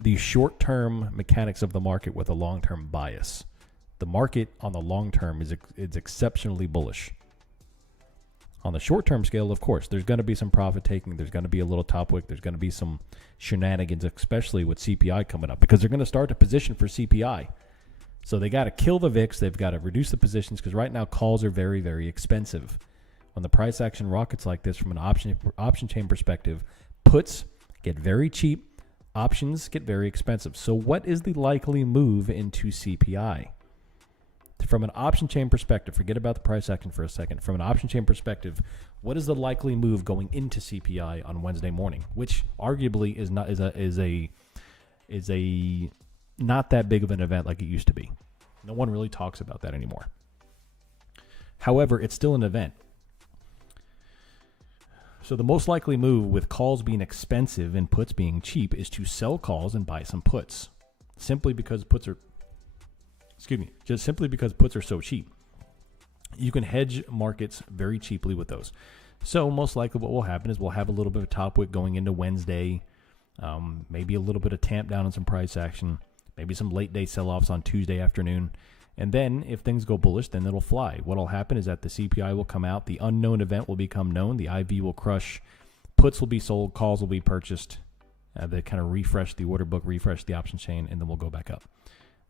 the short-term mechanics of the market with a long-term bias. The market on the long term is exceptionally bullish. On the short-term scale, of course, there's going to be some profit taking. There's going to be a little top wick. There's going to be some shenanigans, especially with CPI coming up, because they're going to start to position for CPI. So they got to kill the VIX. They've got to reduce the positions because right now calls are very, very expensive. When the price action rockets like this from an option chain perspective, puts get very cheap, options get very expensive. So what is the likely move into CPI? From an option chain perspective, forget about the price action for a second. From an option chain perspective, what is the likely move going into CPI on Wednesday morning? Which arguably is a not that big of an event like it used to be. No one really talks about that anymore. However, it's still an event. So the most likely move with calls being expensive and puts being cheap is to sell calls and buy some puts. Simply because puts are so cheap. You can hedge markets very cheaply with those. So most likely what will happen is we'll have a little bit of top wick going into Wednesday, maybe a little bit of tamp down on some price action, maybe some late day sell-offs on Tuesday afternoon. And then if things go bullish, then it'll fly. What will happen is that the CPI will come out. The unknown event will become known. The IV will crush. Puts will be sold. Calls will be purchased. They kind of refresh the order book, refresh the option chain, and then we'll go back up.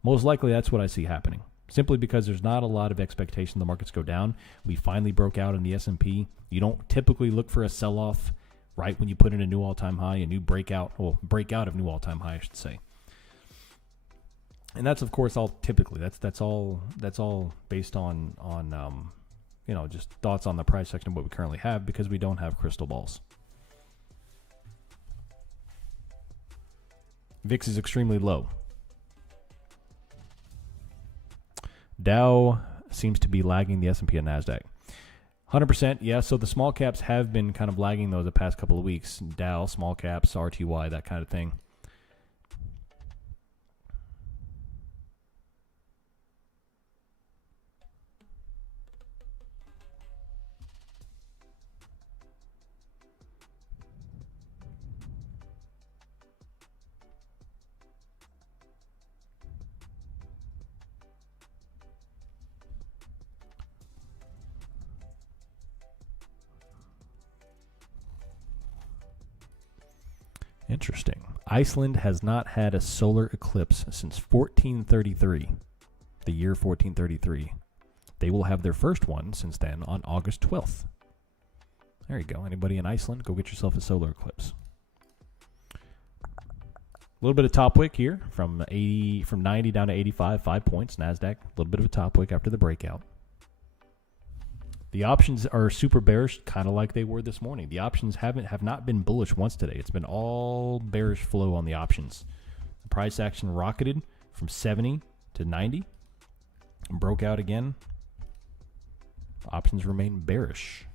Most likely that's what I see happening. Simply because there's not a lot of expectation the markets go down. We finally broke out in the S&P. You don't typically look for a sell-off right when you put in a new all-time high, a new breakout of new all-time high, I should say. And that's, of course, all typically. That's all based on just thoughts on the price section of what we currently have because we don't have crystal balls. VIX is extremely low. Dow seems to be lagging the S&P and NASDAQ. 100%, yeah. So the small caps have been kind of lagging those the past couple of weeks. Dow, small caps, RTY, that kind of thing. Interesting. Iceland has not had a solar eclipse since 1433, the year 1433. They will have their first one since then on August 12th. There you go. Anybody in Iceland, go get yourself a solar eclipse. A little bit of top wick here from 90 down to 85, 5 points. NASDAQ, a little bit of a top wick after the breakout. The options are super bearish, kind of like they were this morning. The options have not been bullish once today. It's been all bearish flow on the options. The price action rocketed from 70 to 90 and broke out again. Options remain bearish.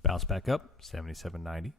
Bounce back up, 77.90.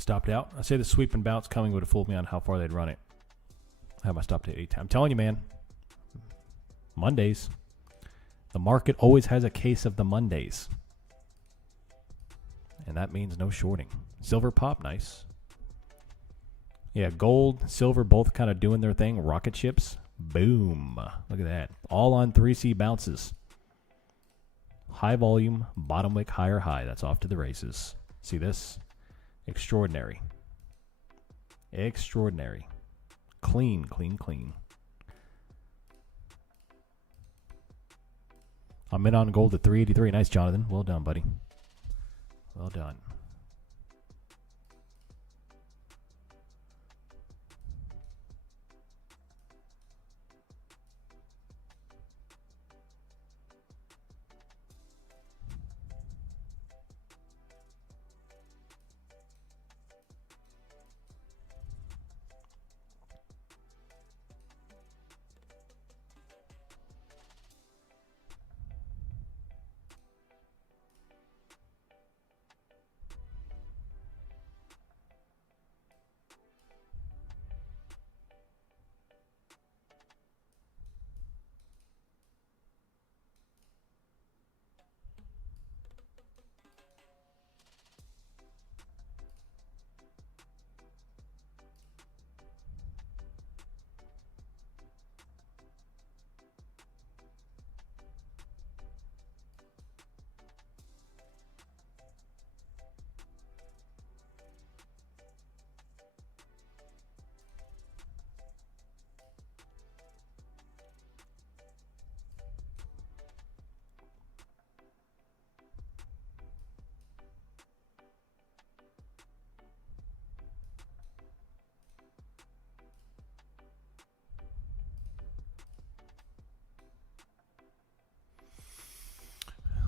Stopped out. I say the sweep and bounce coming would have fooled me on how far they'd run it. I have my stop to 8 time. I'm telling you, man. Mondays. The market always has a case of the Mondays. And that means no shorting. Silver pop, nice. Yeah, gold, silver, both kind of doing their thing. Rocket ships, boom. Look at that. All on 3C bounces. High volume, bottom wick, higher high. That's off to the races. See this? Extraordinary. Extraordinary. Clean, clean, clean. I'm in on gold at 383. Nice, Jonathan. Well done, buddy. Well done.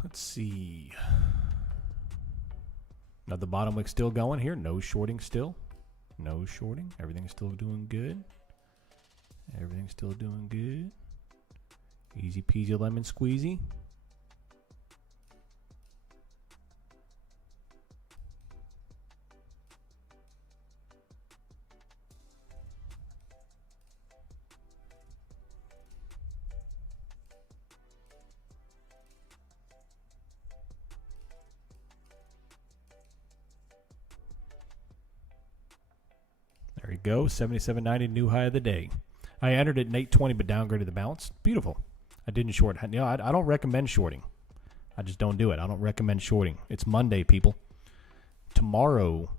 Let's see. Now the bottom wick still going here. No shorting still. No shorting. Everything's still doing good. Everything's still doing good. Easy peasy lemon squeezy. There you go. 77.90, new high of the day. I entered at an 820 but downgraded the bounce. Beautiful. I didn't short. You know, I don't recommend shorting. I just don't do it. I don't recommend shorting. It's Monday, people. Tomorrow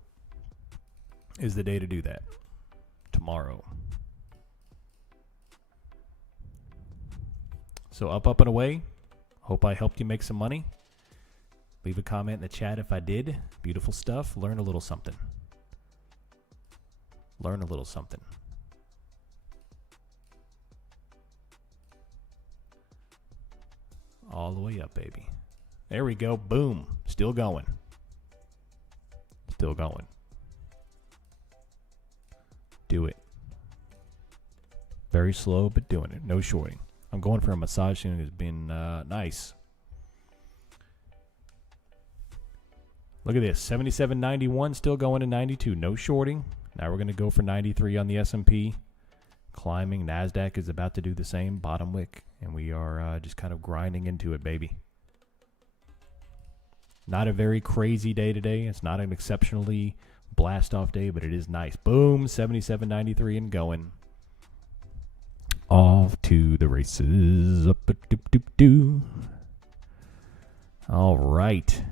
is the day to do that. Tomorrow. So up and away. Hope I helped you make some money. Leave a comment in the chat if I did. Beautiful stuff. Learn a little something. Learn a little something. All the way up, baby. There we go. Boom. Still going. Still going. Do it. Very slow, but doing it. No shorting. I'm going for a massage soon. It's been nice. Look at this. 77.91 still going to 92. No shorting. Now we're going to go for 93 on the S&P. Climbing. NASDAQ is about to do the same. Bottom wick. And we are just kind of grinding into it, baby. Not a very crazy day today. It's not an exceptionally blast-off day, but it is nice. Boom. 77.93 and going. Off to the races. Up a doop doop doo. All right.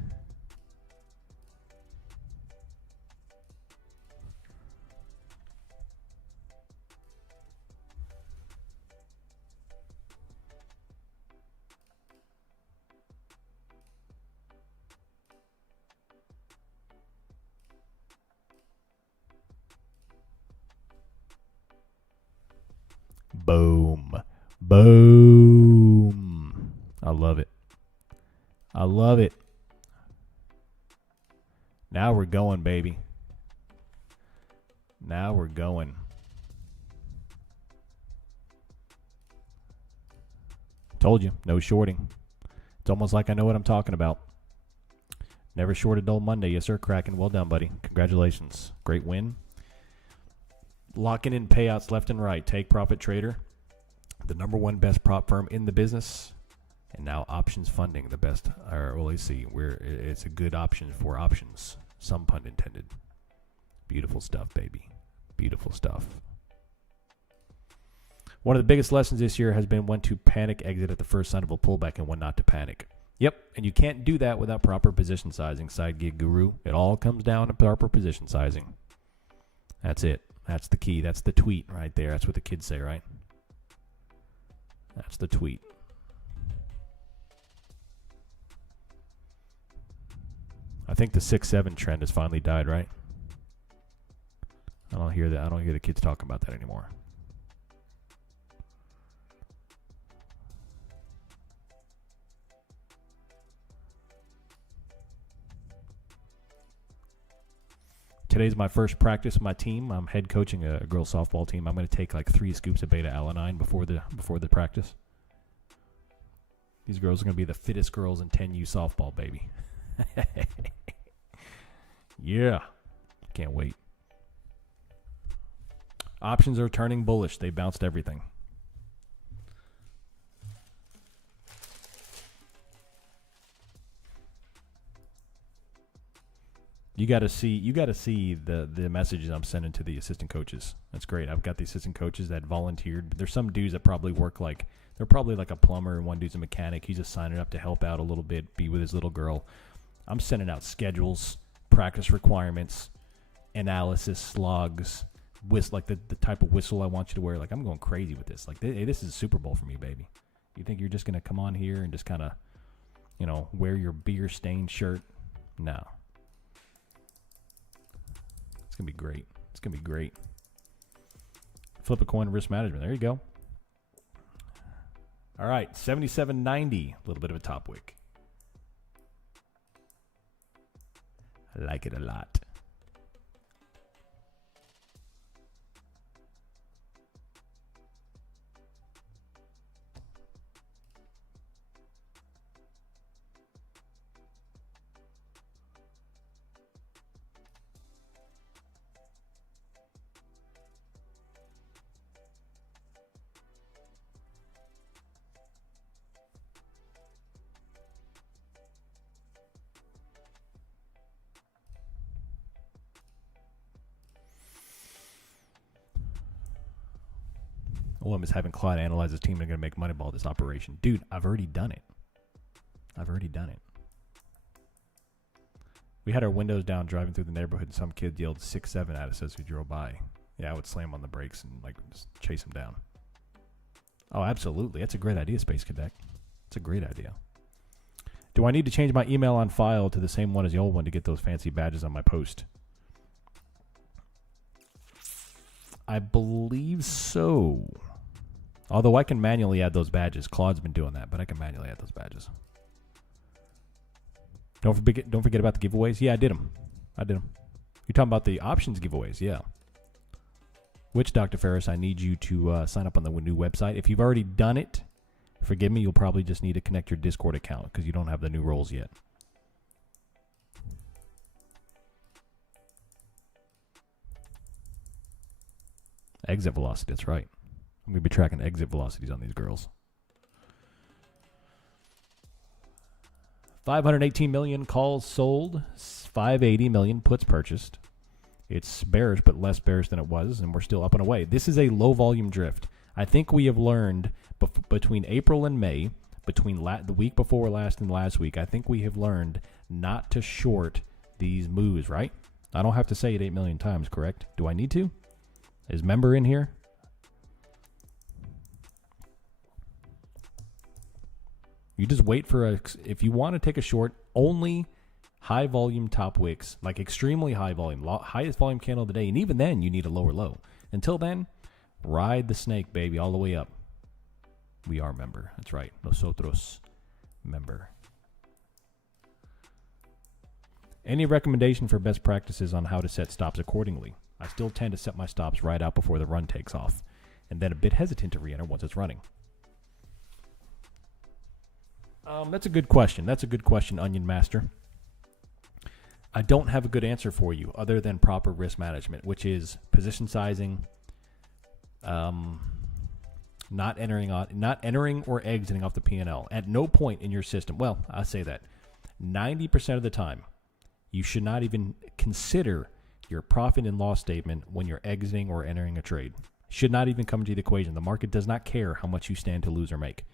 Boom. Boom. I love it. I love it. Now we're going, baby. Now we're going. Told you, no shorting. It's almost like I know what I'm talking about. Never shorted dull Monday. Yes, sir, Kraken. Well done, buddy. Congratulations. Great win. Locking in payouts left and right. Take Profit Trader, the number one best prop firm in the business. And now Options Funding, the best, or well, let's see, it's a good option for options. Some pun intended. Beautiful stuff, baby. Beautiful stuff. One of the biggest lessons this year has been when to panic exit at the first sign of a pullback and when not to panic. Yep, and you can't do that without proper position sizing, Side Gig Guru. It all comes down to proper position sizing. That's it. That's the key. That's the tweet right there. That's what the kids say, right? That's the tweet. I think the 6-7 trend has finally died, right? I don't hear that. I don't hear the kids talking about that anymore. Today's my first practice with my team. I'm head coaching a girls softball team. I'm going to take like 3 scoops of beta-alanine before the practice. These girls are going to be the fittest girls in 10U softball, baby. Yeah. Can't wait. Options are turning bullish. They bounced everything. You got to see the messages I'm sending to the assistant coaches. That's great. I've got the assistant coaches that volunteered. There's some dudes that probably work like they're probably like a plumber, and one dude's a mechanic. He's just signing up to help out a little bit, be with his little girl. I'm sending out schedules, practice requirements, analysis, slogs, like the type of whistle I want you to wear. Like, I'm going crazy with this. Like, hey, this is a Super Bowl for me, baby. You think you're just going to come on here and just kind of, wear your beer-stained shirt? No. It's going to be great. It's going to be great. Flip a coin, risk management. There you go. All right, 77.90. A little bit of a top wick. I like it a lot. OM is having Claude analyze his team and they're going to make Moneyball this operation. Dude, I've already done it. We had our windows down driving through the neighborhood and some kid yelled 6-7 at us as we drove by. Yeah, I would slam on the brakes and like just chase him down. Oh, absolutely. That's a great idea, Space Cadet. It's a great idea. Do I need to change my email on file to the same one as the old one to get those fancy badges on my post? I believe so. Although I can manually add those badges. Claude's been doing that, but I can manually add those badges. Don't forget about the giveaways. Yeah, I did them. You're talking about the options giveaways, yeah. Which, Dr. Ferris, I need you to sign up on the new website. If you've already done it, forgive me, you'll probably just need to connect your Discord account because you don't have the new roles yet. Exit velocity, that's right. I'm going to be tracking exit velocities on these girls. 518 million calls sold, 580 million puts purchased. It's bearish, but less bearish than it was, and we're still up and away. This is a low volume drift. I think we have learned between April and May, between the week before last and last week, I think we have learned not to short these moves, right? I don't have to say it 8 million times, correct? Do I need to? Is member in here? You just wait for if you want to take a short, only high volume top wicks, like extremely high volume, highest volume candle of the day, and even then you need a lower low. Until then, ride the snake, baby, all the way up. We are member. That's right. Nosotros member. Any recommendation for best practices on how to set stops accordingly? I still tend to set my stops right out before the run takes off, and then a bit hesitant to re-enter once it's running. That's a good question. Onion Master. I don't have a good answer for you other than proper risk management, which is position sizing, not entering or exiting off the P&L. At no point in your system, well, I say that 90% of the time, you should not even consider your profit and loss statement when you're exiting or entering a trade. Should not even come into the equation. The market does not care how much you stand to lose or make.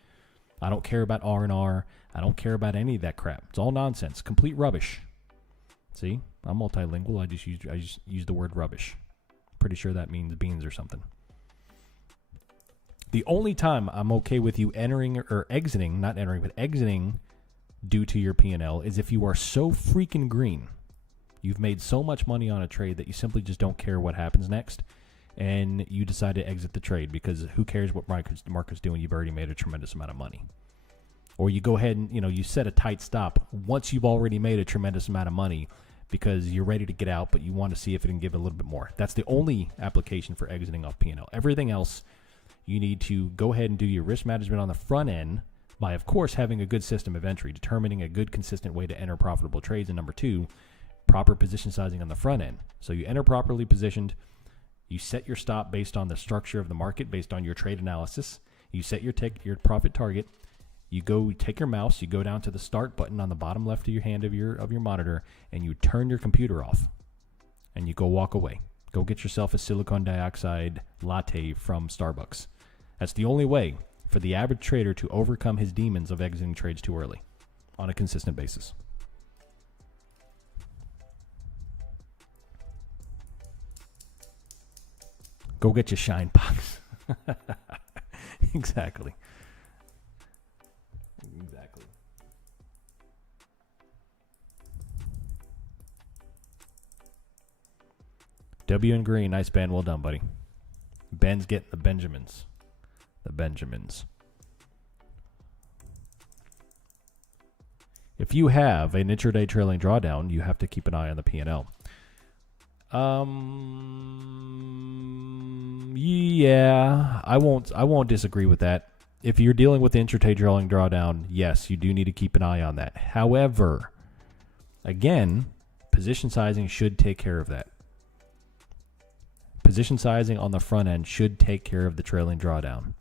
I don't care about R&R. I don't care about any of that crap. It's all nonsense. Complete rubbish. See? I'm multilingual. I just use the word rubbish. Pretty sure that means beans or something. The only time I'm okay with you entering or exiting, not entering, but exiting due to your P&L is if you are so freaking green. You've made so much money on a trade that you simply just don't care what happens next, and you decide to exit the trade because who cares what market's doing? You've already made a tremendous amount of money. Or you go ahead and you set a tight stop once you've already made a tremendous amount of money because you're ready to get out, but you want to see if it can give a little bit more. That's the only application for exiting off P&L. Everything else, you need to go ahead and do your risk management on the front end by, of course, having a good system of entry, determining a good, consistent way to enter profitable trades, and number two, proper position sizing on the front end. So you enter properly positioned. You set your stop based on the structure of the market, based on your trade analysis. You set your profit target. You go take your mouse, you go down to the start button on the bottom left of your hand of your monitor, and you turn your computer off. And you go walk away. Go get yourself a silicon dioxide latte from Starbucks. That's the only way for the average trader to overcome his demons of exiting trades too early on a consistent basis. Go get your shine box. Exactly. W and green, nice Ben, well done, buddy. Ben's getting the Benjamins. If you have an intraday trailing drawdown, you have to keep an eye on the P&L. Yeah, I won't disagree with that. If you're dealing with the intraday trailing drawdown, yes, you do need to keep an eye on that. However, again, position sizing should take care of that. Position sizing on the front end should take care of the trailing drawdown.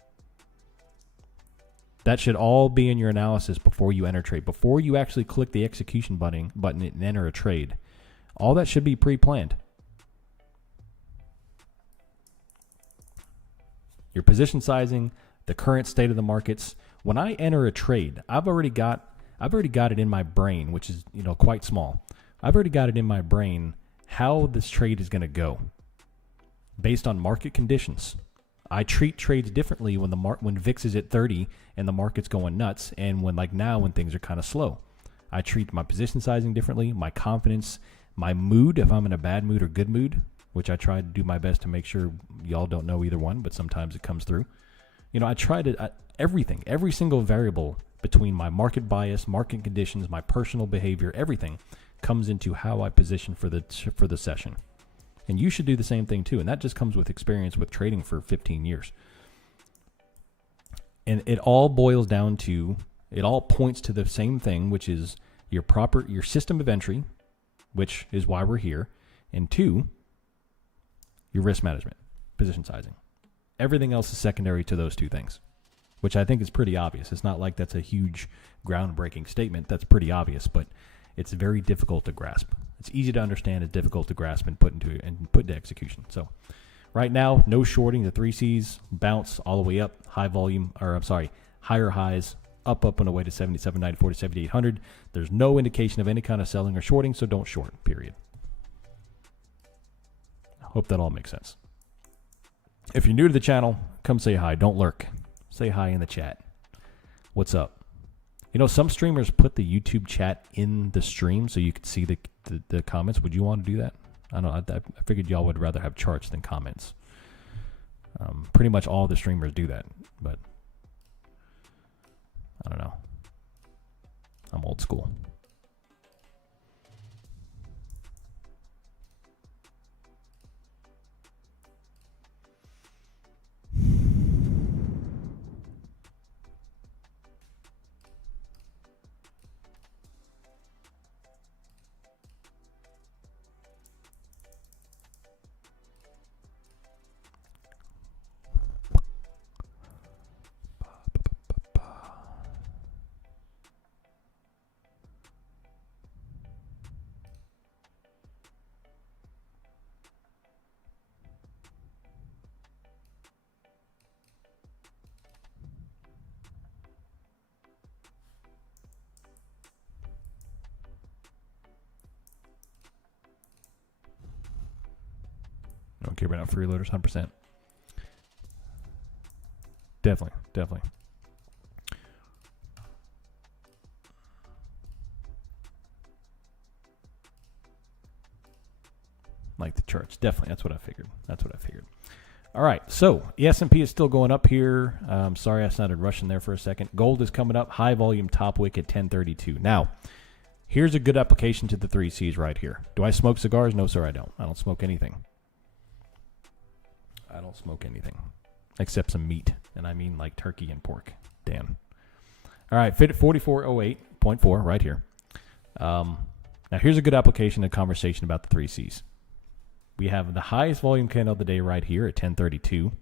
That should all be in your analysis before you enter trade. Before you actually click the execution button and enter a trade. All that should be pre-planned. Your position sizing, the current state of the markets. When I enter a trade, I've already got it in my brain, which is, quite small. I've already got it in my brain how this trade is going to go based on market conditions. I treat trades differently when VIX is at 30 and the market's going nuts, and when things are kind of slow. I treat my position sizing differently, my confidence, my mood, if I'm in a bad mood or good mood, which I try to do my best to make sure y'all don't know either one, but sometimes it comes through. I try to everything, every single variable between my market bias, market conditions, my personal behavior, everything comes into how I position for the session. And you should do the same thing too. And that just comes with experience with trading for 15 years. And it all boils down to, it all points to the same thing, which is your system of entry, which is why we're here. And 2, your risk management, position sizing. Everything else is secondary to those 2 things, which I think is pretty obvious. It's not like that's a huge groundbreaking statement. That's pretty obvious, but it's very difficult to grasp. It's easy to understand. It's difficult to grasp and put into execution. So right now, no shorting. The 3 Cs bounce all the way up. Higher highs, up and away to 77.94 to 7,800. There's no indication of any kind of selling or shorting, so don't short, period. I hope that all makes sense. If you're new to the channel, come say hi. Don't lurk. Say hi in the chat. What's up? Some streamers put the YouTube chat in the stream so you could see the comments. Would you want to do that? I don't know. I figured y'all would rather have charts than comments. Pretty much all the streamers do that, but I don't know. I'm old school. Don't care about freeloaders, 100%. Definitely. Like the charts. Definitely. That's what I figured. All right. So the S&P is still going up here. Sorry, I sounded rushing there for a second. Gold is coming up. High volume top wick at 1032. Now, here's a good application to the 3 Cs right here. Do I smoke cigars? No, sir, I don't. I don't smoke anything. Except some meat. And I mean like turkey and pork. Dan. All right. Fit at 4408.4 right here. Now, here's a good application and conversation about the 3 Cs. We have the highest volume candle of the day right here at 1032.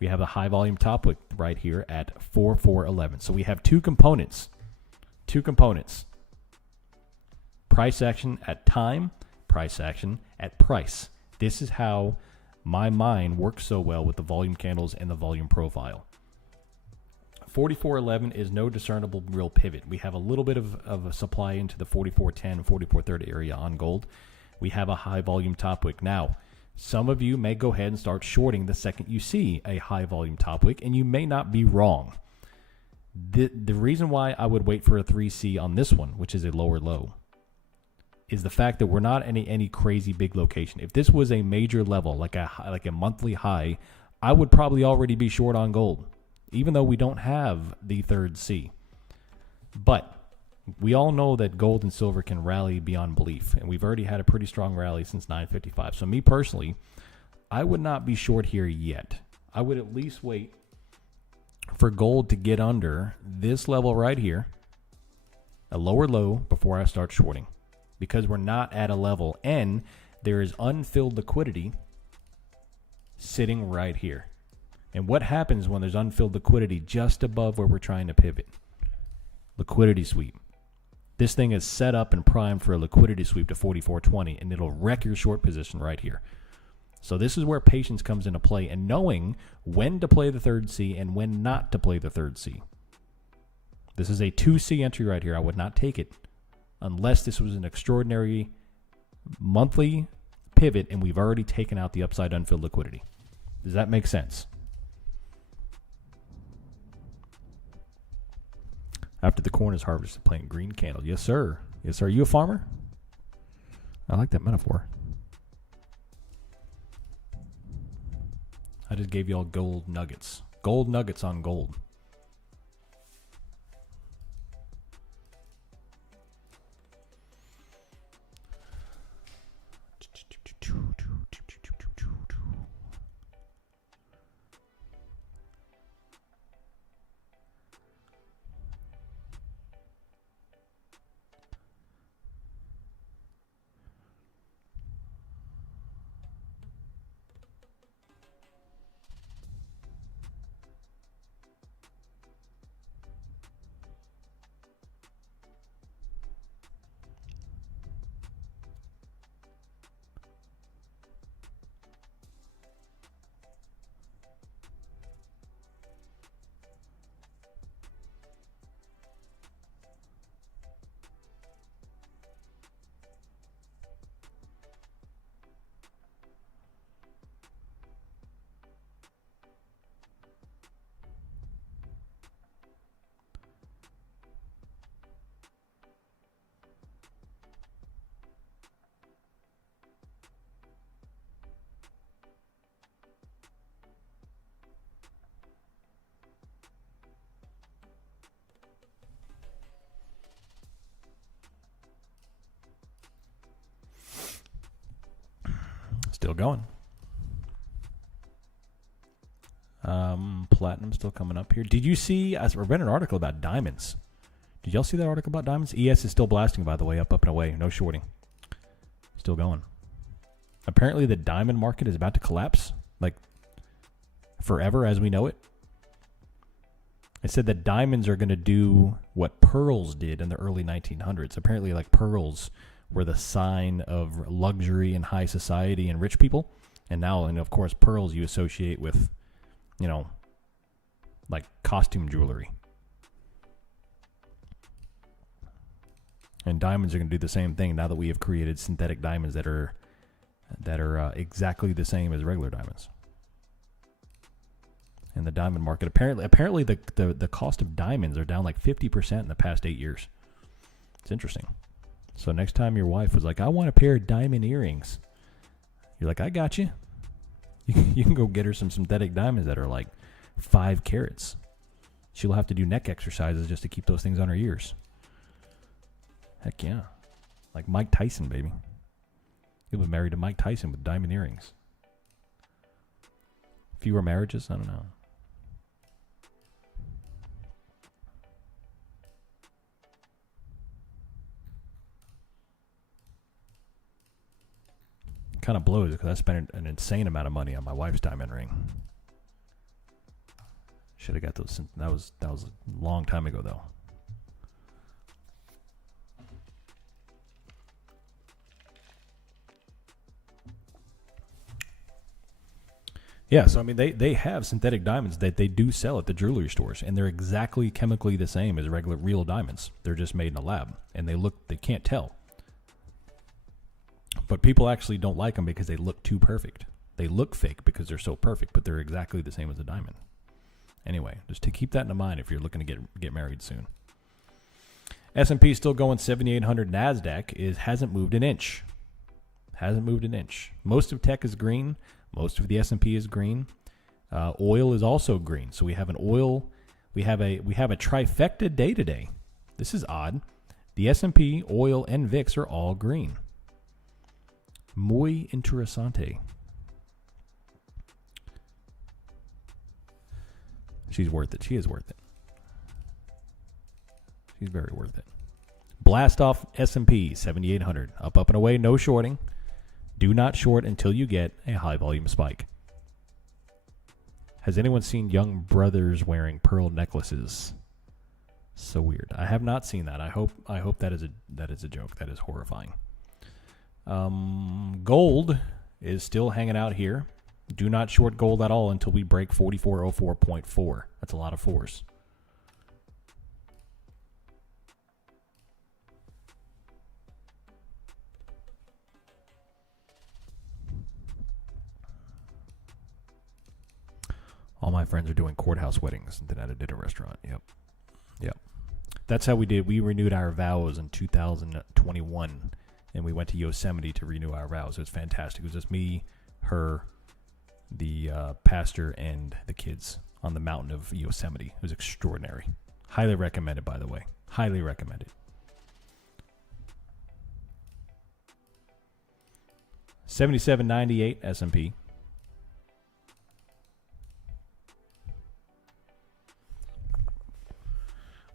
We have the high volume top wick right here at 4411. So we have 2 components. Price action at time, price action at price. This is how my mind works so well with the volume candles and the volume profile. 4411 is no discernible real pivot. We have a little bit of a supply into the 4410, 4430 area on gold. We have a high volume top wick. Now, some of you may go ahead and start shorting the second you see a high volume top wick, and you may not be wrong. The reason why I would wait for a 3C on this one, which is a lower low, is the fact that we're not any crazy big location. If this was a major level, like a monthly high, I would probably already be short on gold, even though we don't have the 3rd C. But we all know that gold and silver can rally beyond belief, and we've already had a pretty strong rally since 955. So me personally, I would not be short here yet. I would at least wait for gold to get under this level right here, a lower low, before I start shorting. Because we're not at a level, and there is unfilled liquidity sitting right here. And what happens when there's unfilled liquidity just above where we're trying to pivot? Liquidity sweep. This thing is set up and primed for a liquidity sweep to 4420, and it'll wreck your short position right here. So this is where patience comes into play, and knowing when to play the third C and when not to play the third C. This is a 2C entry right here. I would not take it unless this was an extraordinary monthly pivot and we've already taken out the upside unfilled liquidity. Does that make sense? After the corn is harvested, plant green candle. Yes, sir. Yes, sir. Are you a farmer? I like that metaphor. I just gave you all gold nuggets. Gold nuggets on gold. Still going. Platinum still coming up here. Did you see? I read an article about diamonds. Did y'all see that article about diamonds? ES is still blasting, by the way, up and away. No shorting. Still going. Apparently, the diamond market is about to collapse, like forever as we know it. It said that diamonds are going to do what pearls did in the early 1900s. Apparently, like pearls were the sign of luxury and high society and rich people. And now, and of course, pearls you associate with, you know, like costume jewelry. And diamonds are going to do the same thing now that we have created synthetic diamonds that are exactly the same as regular diamonds. In the diamond market, apparently the cost of diamonds are down like 50% in the past 8 years. It's interesting. So next time your wife was like, I want a pair of diamond earrings, you're like, I got you. You can go get her some synthetic diamonds that are like 5 carats. She'll have to do neck exercises just to keep those things on her ears. Heck yeah. Like Mike Tyson, baby. He was married to Mike Tyson with diamond earrings. Fewer marriages? I don't know. Kind of blows because I spent an insane amount of money on my wife's diamond ring. Should have got those. That was a long time ago, though. Yeah, so I mean, they have synthetic diamonds that they do sell at the jewelry stores, and they're exactly chemically the same as regular real diamonds. They're just made in a lab, and they can't tell. But people actually don't like them because they look too perfect. They look fake because they're so perfect, but they're exactly the same as a diamond. Anyway, just to keep that in mind if you're looking to get married soon. S&P is still going 7,800. NASDAQ hasn't moved an inch. Hasn't moved an inch. Most of tech is green. Most of the S&P is green. Oil is also green. So we have an oil. We have a trifecta day today. This is odd. The S&P, oil, and VIX are all green. Muy interesante. She's worth it. She is worth it. She's very worth it. Blast off S&P 7,800. Up and away. No shorting. Do not short until you get a high volume spike. Has anyone seen young brothers wearing pearl necklaces? So weird. I have not seen that. I hope that is a joke. That is horrifying. Gold is still hanging out here. Do not short gold at all until we break 4404.4. That's a lot of fours. All my friends are doing courthouse weddings and then at a dinner restaurant. Yep. Yep. That's how we did. We renewed our vows in 2021, and we went to Yosemite to renew our vows. It was fantastic. It was just me, her, the pastor, and the kids on the mountain of Yosemite. It was extraordinary. Highly recommended, by the way. Highly recommended. 77.98 S&P.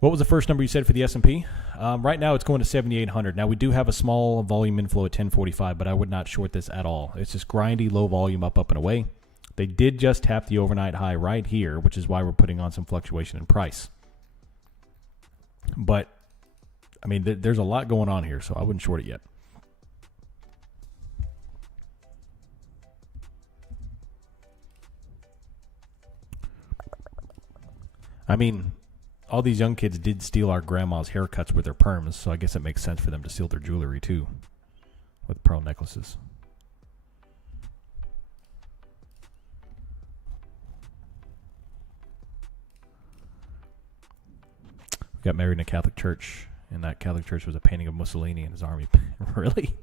What was the first number you said for the S&P? Right now it's going to 7,800. Now we do have a small volume inflow at 1045, but I would not short this at all. It's just grindy, low volume, up, and away. They did just tap the overnight high right here, which is why we're putting on some fluctuation in price. But, I mean, there's a lot going on here, so I wouldn't short it yet. I mean, all these young kids did steal our grandma's haircuts with their perms, so I guess it makes sense for them to steal their jewelry too, with pearl necklaces. We got married in a Catholic church, and that Catholic church was a painting of Mussolini and his army. Really?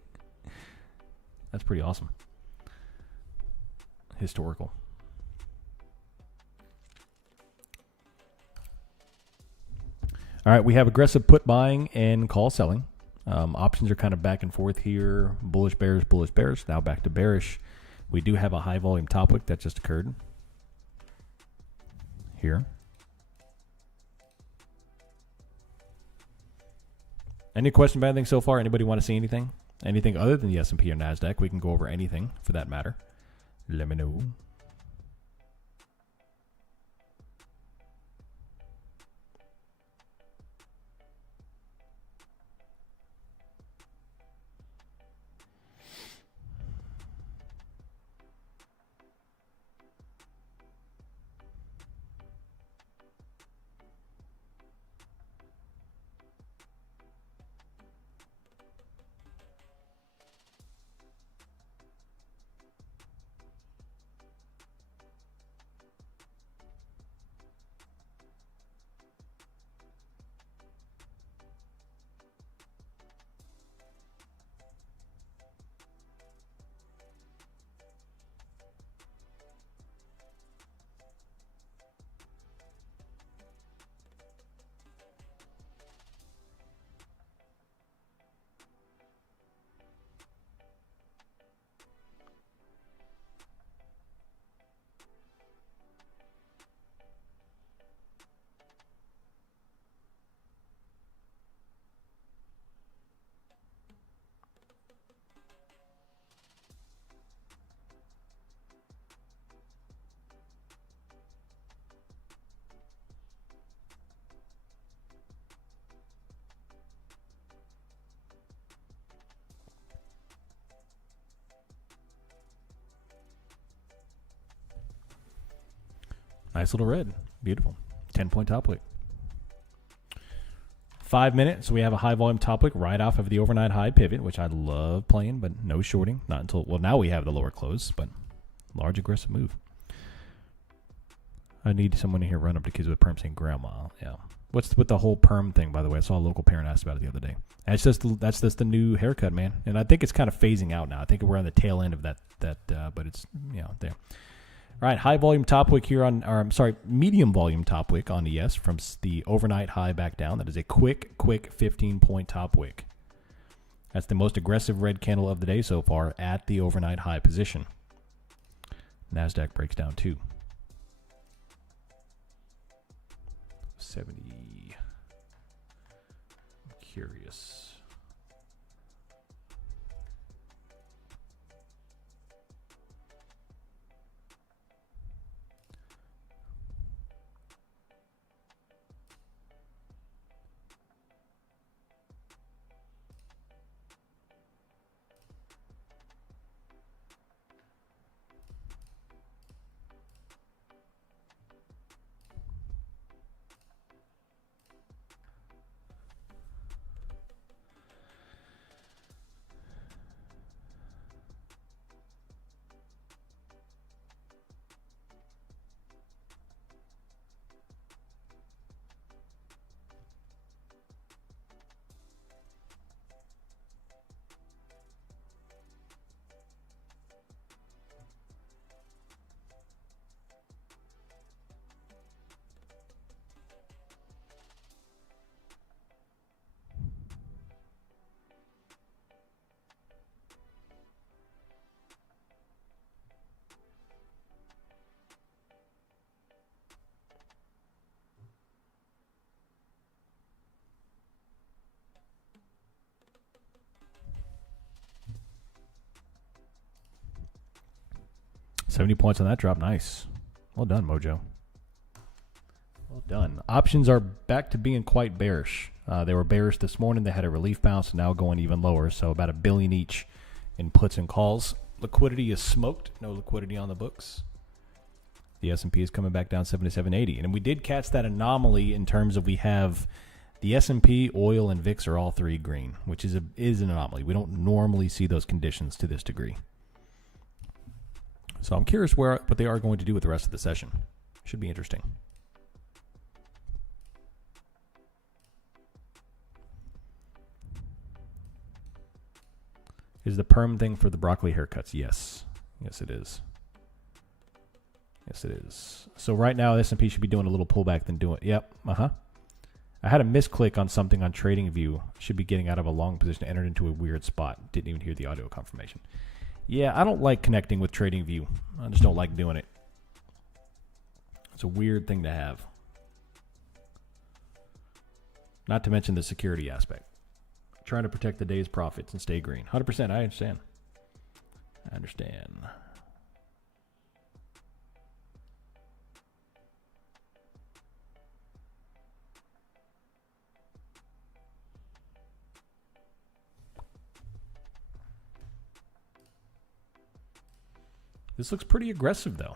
That's pretty awesome. Historical. All right, we have aggressive put buying and call selling. Options are kind of back and forth here. Bullish, bearish. Now back to bearish. We do have a high volume top wick that just occurred here. Any question about anything so far? Anybody want to see anything? Anything other than the S&P or NASDAQ? We can go over anything for that matter. Let me know. Nice little red. Beautiful. 10-point top wick. 5 minutes. So we have a high volume top wick right off of the overnight high pivot, which I love playing, but no shorting. Not until, well, now we have the lower close, but large aggressive move. I need someone in here run up to kids with perm saying grandma. Yeah. What's with the whole perm thing, by the way? I saw a local parent ask about it the other day. And that's just the new haircut, man. And I think it's kind of phasing out now. I think we're on the tail end of that but it's, there. All right, high volume top wick here medium volume top wick on ES from the overnight high back down. That is a quick 15-point top wick. That's the most aggressive red candle of the day so far at the overnight high position. NASDAQ breaks down too. 70. I'm curious. 70 points on that drop. Nice. Well done, Mojo. Well done. Options are back to being quite bearish. They were bearish this morning. They had a relief bounce, now going even lower. So about $1 billion each in puts and calls. Liquidity is smoked. No liquidity on the books. The S&P is coming back down 77.80. And we did catch that anomaly in terms of we have the S&P, oil, and VIX are all three green, which is an anomaly. We don't normally see those conditions to this degree. So I'm curious what they are going to do with the rest of the session. Should be interesting. Is the perm thing for the broccoli haircuts? Yes. Yes, it is. Yes, it is. So right now, the S&P should be doing a little pullback than doing... Yep. I had a misclick on something on TradingView. Should be getting out of a long position, entered into a weird spot. Didn't even hear the audio confirmation. Yeah, I don't like connecting with TradingView. I just don't like doing it. It's a weird thing to have. Not to mention the security aspect. Trying to protect the day's profits and stay green. 100%, I understand. I understand. This looks pretty aggressive, though.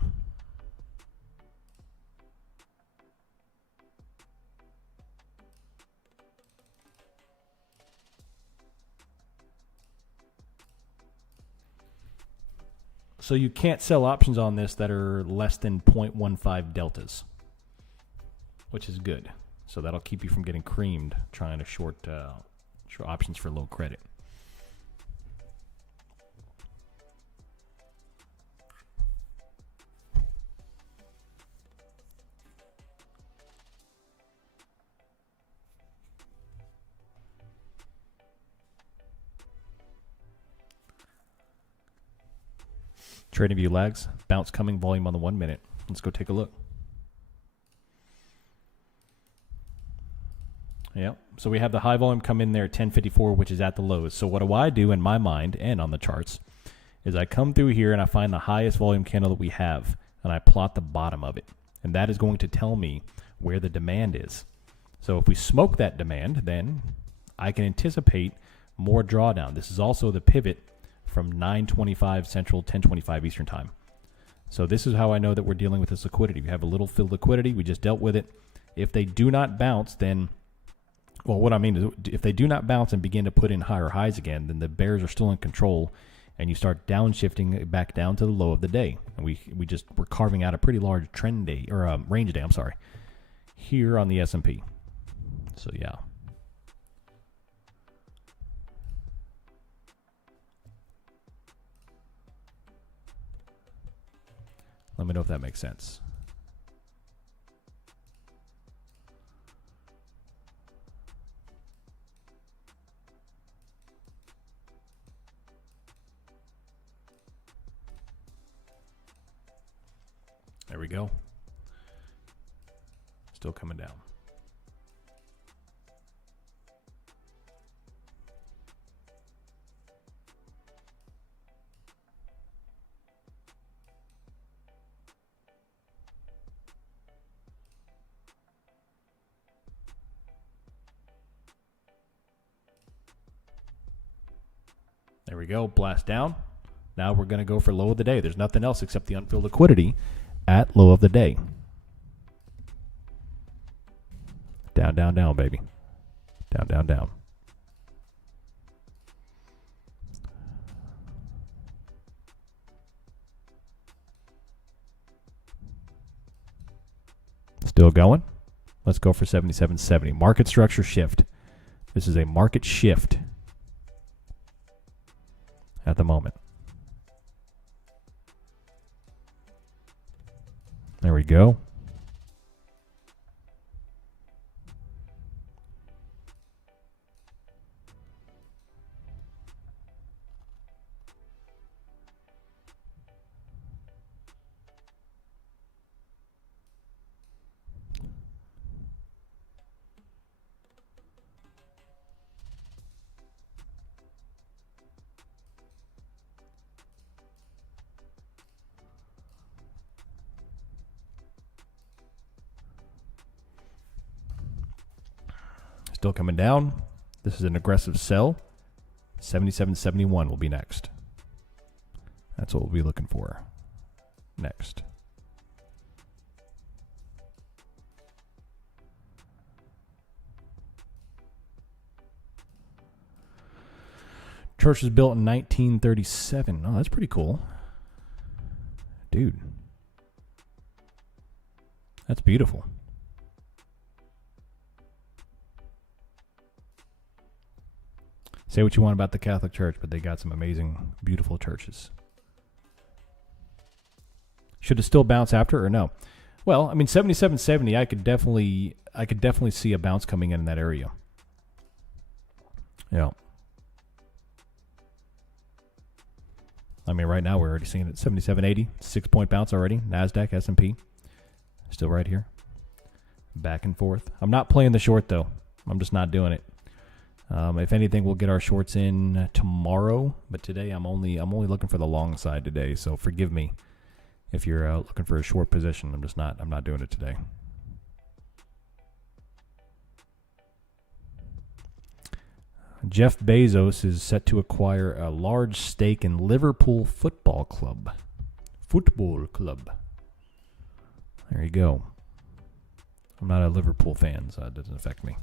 So you can't sell options on this that are less than 0.15 deltas, which is good. So that'll keep you from getting creamed trying to short options for low credit. TradingView lags, bounce coming, volume on the 1 minute. Let's go take a look. Yeah, so we have the high volume come in there at 1054, which is at the lows. So what do I do in my mind and on the charts is I come through here and I find the highest volume candle that we have, and I plot the bottom of it. And that is going to tell me where the demand is. So if we smoke that demand, then I can anticipate more drawdown. This is also the pivot from 9:25 Central, 10:25 Eastern time. So this is how I know that we're dealing with this liquidity. We have a little filled liquidity. We just dealt with it. If they do not bounce, then, well, what I mean is if they do not bounce and begin to put in higher highs again, then the bears are still in control, and you start downshifting back down to the low of the day. And we're carving out a pretty large trend day, or range day, I'm sorry, here on the S&P. So yeah. Let me know if that makes sense. There we go. Still coming down. There we go. Blast down. Now we're going to go for low of the day. There's nothing else except the unfilled liquidity at low of the day. Down, down, down, baby. Down, down, down. Still going. Let's go for 77.70. Market structure shift. This is a market shift at the moment. There we go. Still coming down. This is an aggressive sell. 77.71 will be next. That's what we'll be looking for next. Church was built in 1937. Oh, that's pretty cool. Dude. That's beautiful. Say what you want about the Catholic Church, but they got some amazing, beautiful churches. Should it still bounce after or no? Well, I mean, 77.70, I could definitely see a bounce coming in that area. Yeah. I mean, right now we're already seeing it. 77.80, 6-point bounce already. NASDAQ, S&P, still right here. Back and forth. I'm not playing the short, though. I'm just not doing it. If anything, we'll get our shorts in tomorrow. But today, I'm only looking for the long side today. So forgive me if you're looking for a short position. I'm not doing it today. Jeff Bezos is set to acquire a large stake in Liverpool Football Club. Football Club. There you go. I'm not a Liverpool fan, so it doesn't affect me.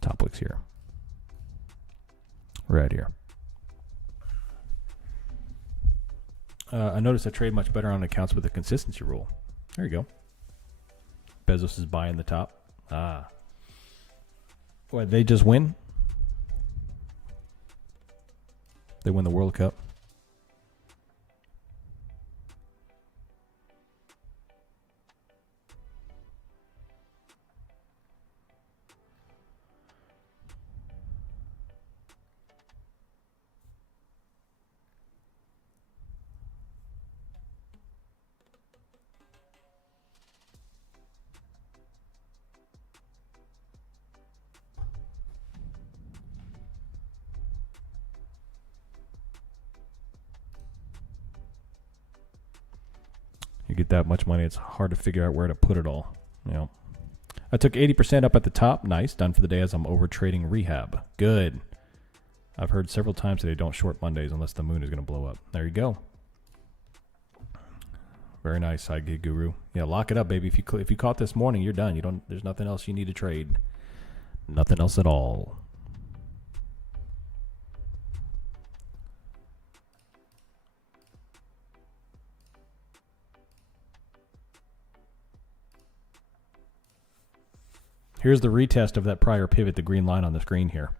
Top wicks here. Right here. I noticed I trade much better on accounts with a consistency rule. There you go. Bezos is buying the top. What, they just win? They win the World Cup. You get that much money, it's hard to figure out where to put it all. You know, I took 80% up at the top. Nice. Done for the day as I'm over trading rehab. Good. I've heard several times today, don't short Mondays unless the moon is going to blow up. There you go. Very nice, side gig guru. Yeah, lock it up, baby. If you caught this morning, you're done. There's nothing else you need to trade. Nothing else at all. Here's the retest of that prior pivot, the green line on the screen here.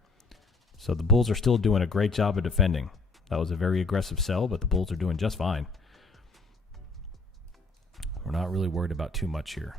So the bulls are still doing a great job of defending. That was a very aggressive sell, but the bulls are doing just fine. We're not really worried about too much here.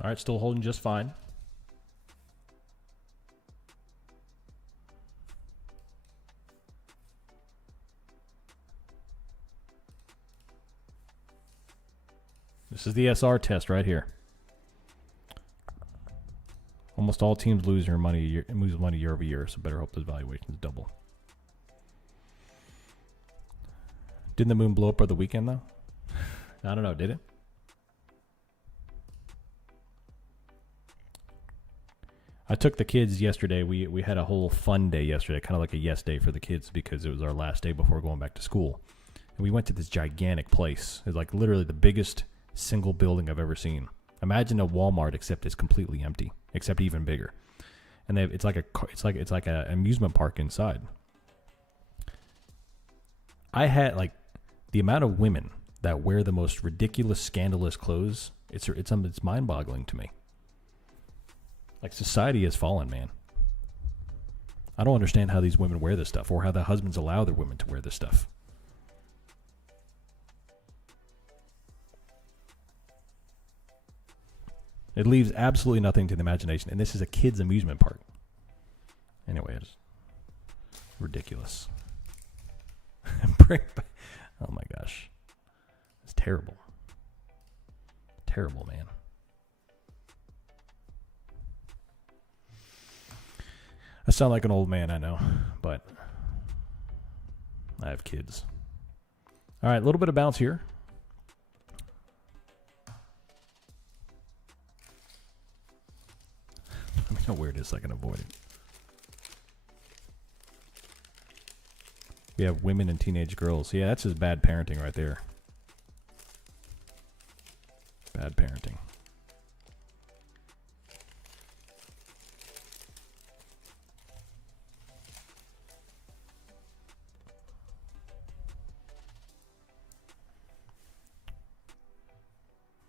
All right, still holding just fine. This is the SR test right here. Almost all teams lose money year over year, so better hope those valuations double. Didn't the moon blow up over the weekend, though? I don't know. Did it? I took the kids yesterday. We had a whole fun day yesterday, kind of like a yes day for the kids because it was our last day before going back to school. And we went to this gigantic place. It's like literally the biggest single building I've ever seen. Imagine a Walmart, except it's completely empty, except even bigger. And it's like a amusement park inside. I had like the amount of women that wear the most ridiculous, scandalous clothes. It's mind-boggling to me. Like, society has fallen, man. I don't understand how these women wear this stuff or how the husbands allow their women to wear this stuff. It leaves absolutely nothing to the imagination. And this is a kid's amusement park. Anyway, it's ridiculous. Oh my gosh. It's terrible. Terrible, man. I sound like an old man, I know, but I have kids. All right, a little bit of bounce here. Let me know where it is so I can avoid it. We have women and teenage girls. Yeah, that's just bad parenting right there. Bad parenting.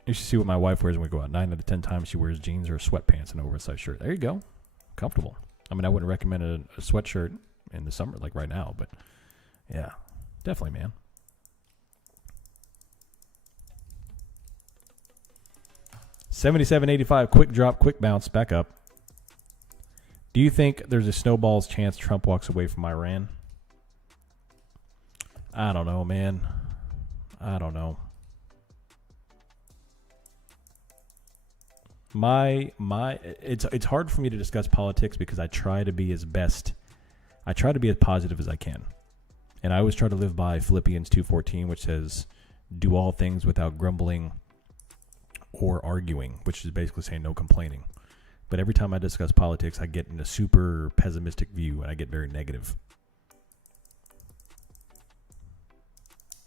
You should see what my wife wears when we go out. 9 out of 10 times she wears jeans or sweatpants and an oversized shirt. There you go. Comfortable. I mean, I wouldn't recommend a sweatshirt in the summer, like right now, but yeah, definitely, man. $77.85, quick drop, quick bounce, back up. Do you think there's a snowball's chance Trump walks away from Iran? I don't know, man. I don't know. It's hard for me to discuss politics because I try to be as positive as I can. And I always try to live by Philippians 2:14, which says, do all things without grumbling or arguing, which is basically saying no complaining. But every time I discuss politics, I get in a super pessimistic view and I get very negative.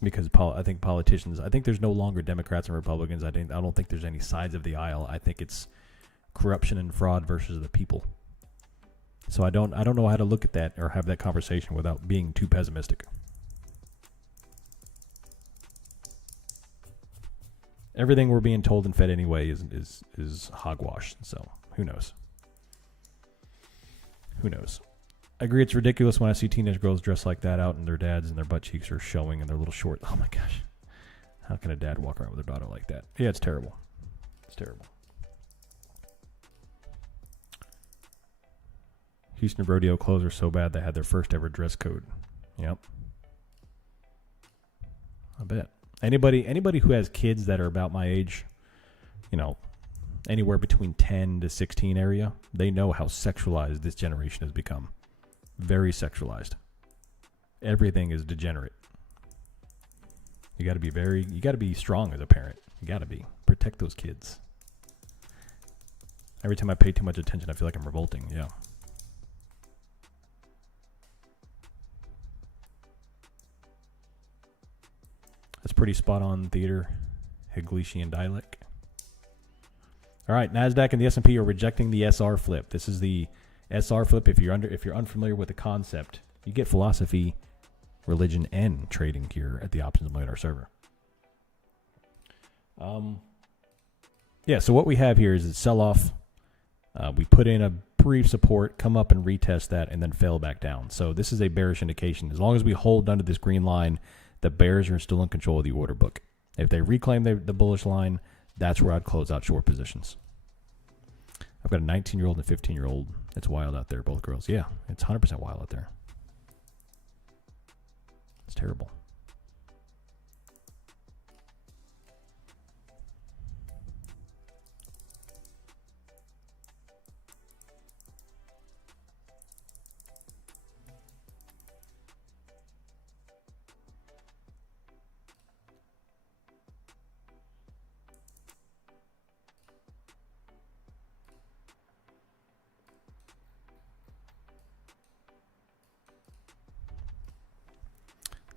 Because I think politicians, I think there's no longer Democrats and Republicans. I don't think there's any sides of the aisle. I think it's corruption and fraud versus the people. So I don't know how to look at that or have that conversation without being too pessimistic. Everything we're being told and fed anyway is hogwash. So who knows? Who knows? I agree it's ridiculous when I see teenage girls dressed like that out and their dads and their butt cheeks are showing and they're little short. Oh my gosh. How can a dad walk around with their daughter like that? Yeah, it's terrible. It's terrible. Houston rodeo clothes are so bad they had their first ever dress code. Yep. I bet. Anybody who has kids that are about my age, anywhere between 10 to 16 area, they know how sexualized this generation has become. Very sexualized. Everything is degenerate. You got to be strong as a parent. You got to be. Protect those kids. Every time I pay too much attention, I feel like I'm revolting. Yeah. That's pretty spot on theater, Hegletian dialect. All right, NASDAQ and the S&P are rejecting the SR flip. This is the SR flip. If you're unfamiliar with the concept, you get philosophy, religion, and trading here at the Options Millionaire server. So what we have here is a sell-off. We put in a brief support, come up and retest that, and then fail back down. So this is a bearish indication. As long as we hold under this green line, the bears are still in control of the order book. If they reclaim the bullish line, that's where I'd close out short positions. I've got a 19-year-old and a 15-year-old. It's wild out there, both girls. Yeah, it's 100% wild out there. It's terrible.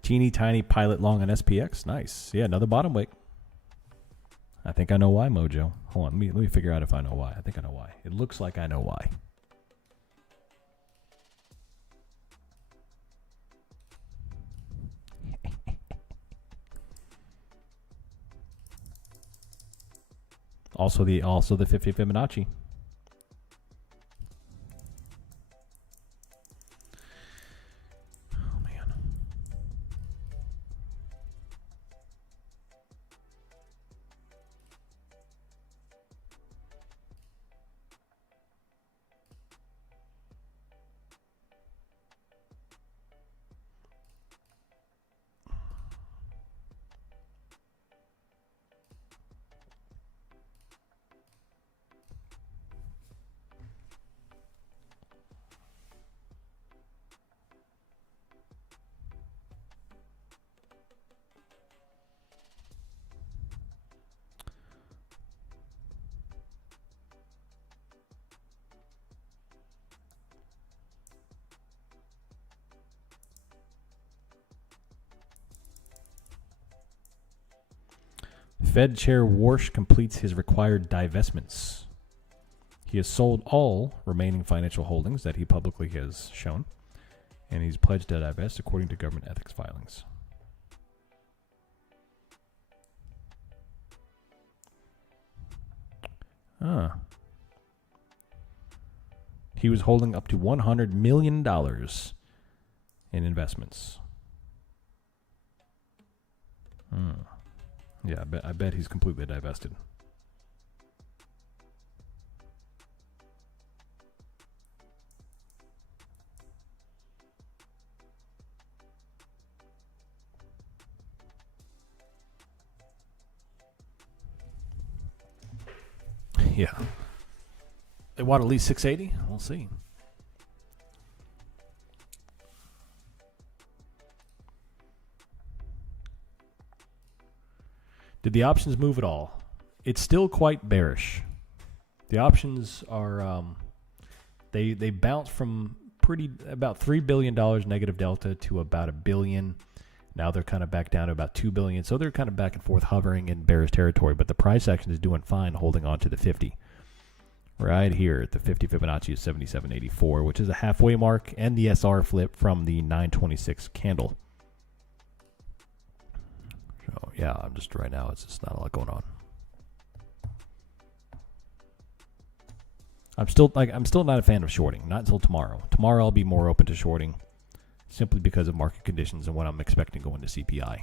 Teeny tiny pilot long on SPX. Nice. Yeah, another bottom wick. I think I know why, Mojo. Hold on, let me figure out if I know why. I think I know why. It looks like I know why. Also the 50 Fibonacci. Oh man. Fed Chair Warsh completes his required divestments. He has sold all remaining financial holdings that he publicly has shown, and he's pledged to divest according to government ethics filings. He was holding up to $100 million in investments. Yeah, I bet he's completely divested. Yeah. They want at least 680? We'll see. Did the options move at all? It's still quite bearish. The options are they bounced from about $3 billion negative delta to about $1 billion. Now they're kind of back down to about $2 billion. So they're kind of back and forth hovering in bearish territory, but the price action is doing fine holding on to the 50. Right here, the 50 Fibonacci is 77.84, which is a halfway mark, and the SR flip from the 926 candle. So yeah, I'm just right now, it's just not a lot going on. I'm still not a fan of shorting, not until tomorrow. Tomorrow I'll be more open to shorting, simply because of market conditions and what I'm expecting going to CPI.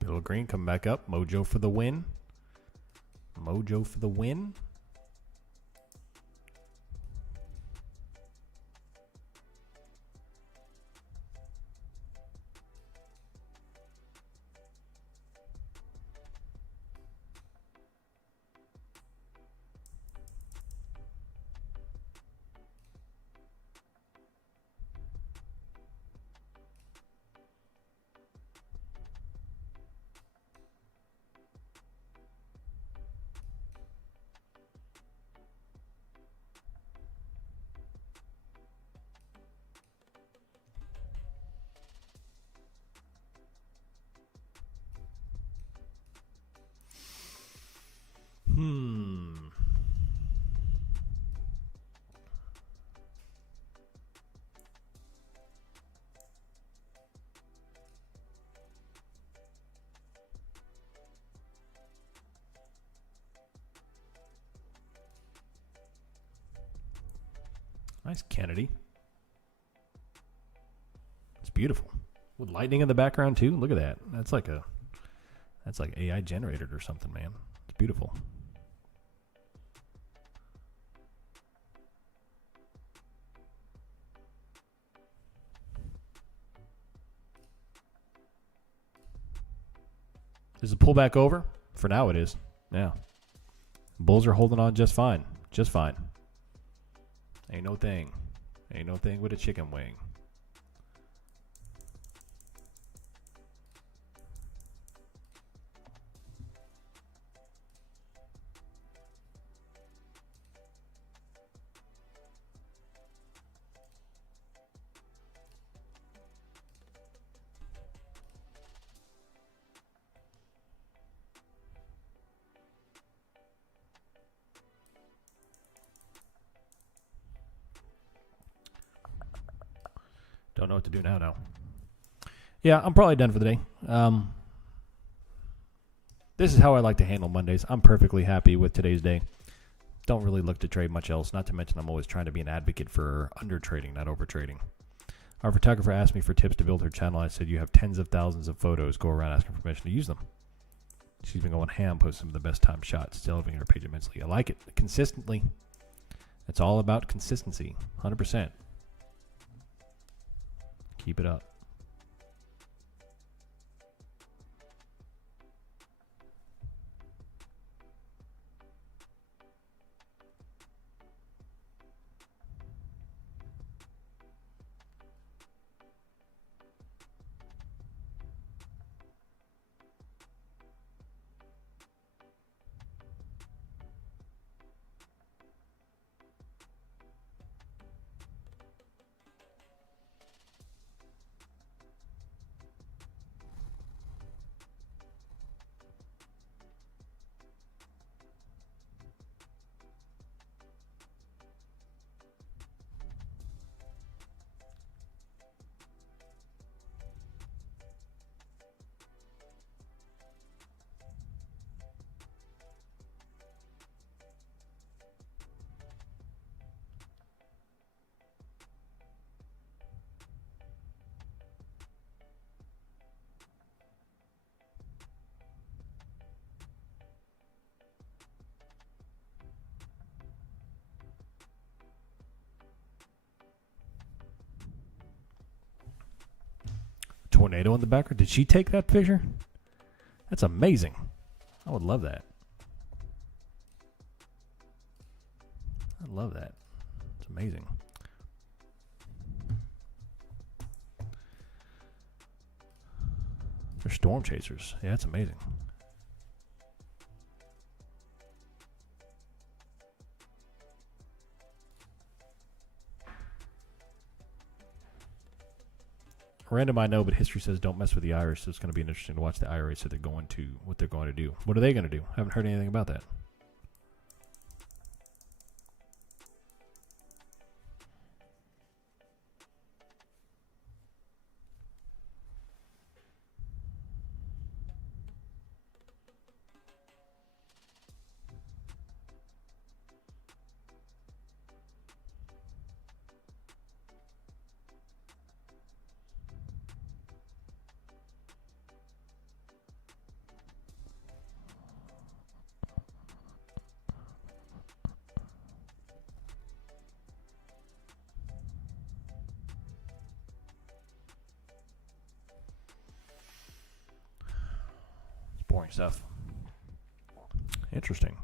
Bill Green come back up. Mojo for the win. Mojo for the win. Nice Kennedy. It's beautiful. With lightning in the background too. Look at that. That's like AI generated or something, man. It's beautiful. Is the pullback over? For now it is. Yeah. Bulls are holding on just fine. Just fine. Ain't no thing. Ain't no thing with a chicken wing. Don't know what to do now. Yeah, I'm probably done for the day. This is how I like to handle Mondays. I'm perfectly happy with today's day. Don't really look to trade much else. Not to mention I'm always trying to be an advocate for under trading, not over trading. Our photographer asked me for tips to build her channel. I said, you have tens of thousands of photos. Go around asking for permission to use them. She's been going ham, posting some of the best time shots, still elevating her page immensely. I like it. Consistently. It's all about consistency. 100%. Keep it up. Tornado in the background. Did she take that picture? That's amazing. I would love that. I love that. It's amazing. They're storm chasers. Yeah, it's amazing. Random, I know, but history says don't mess with the Irish, so it's going to be interesting to watch the Irish. So they're going to what they're going to do. What are they going to do? Haven't heard anything about that. Boring stuff. Interesting.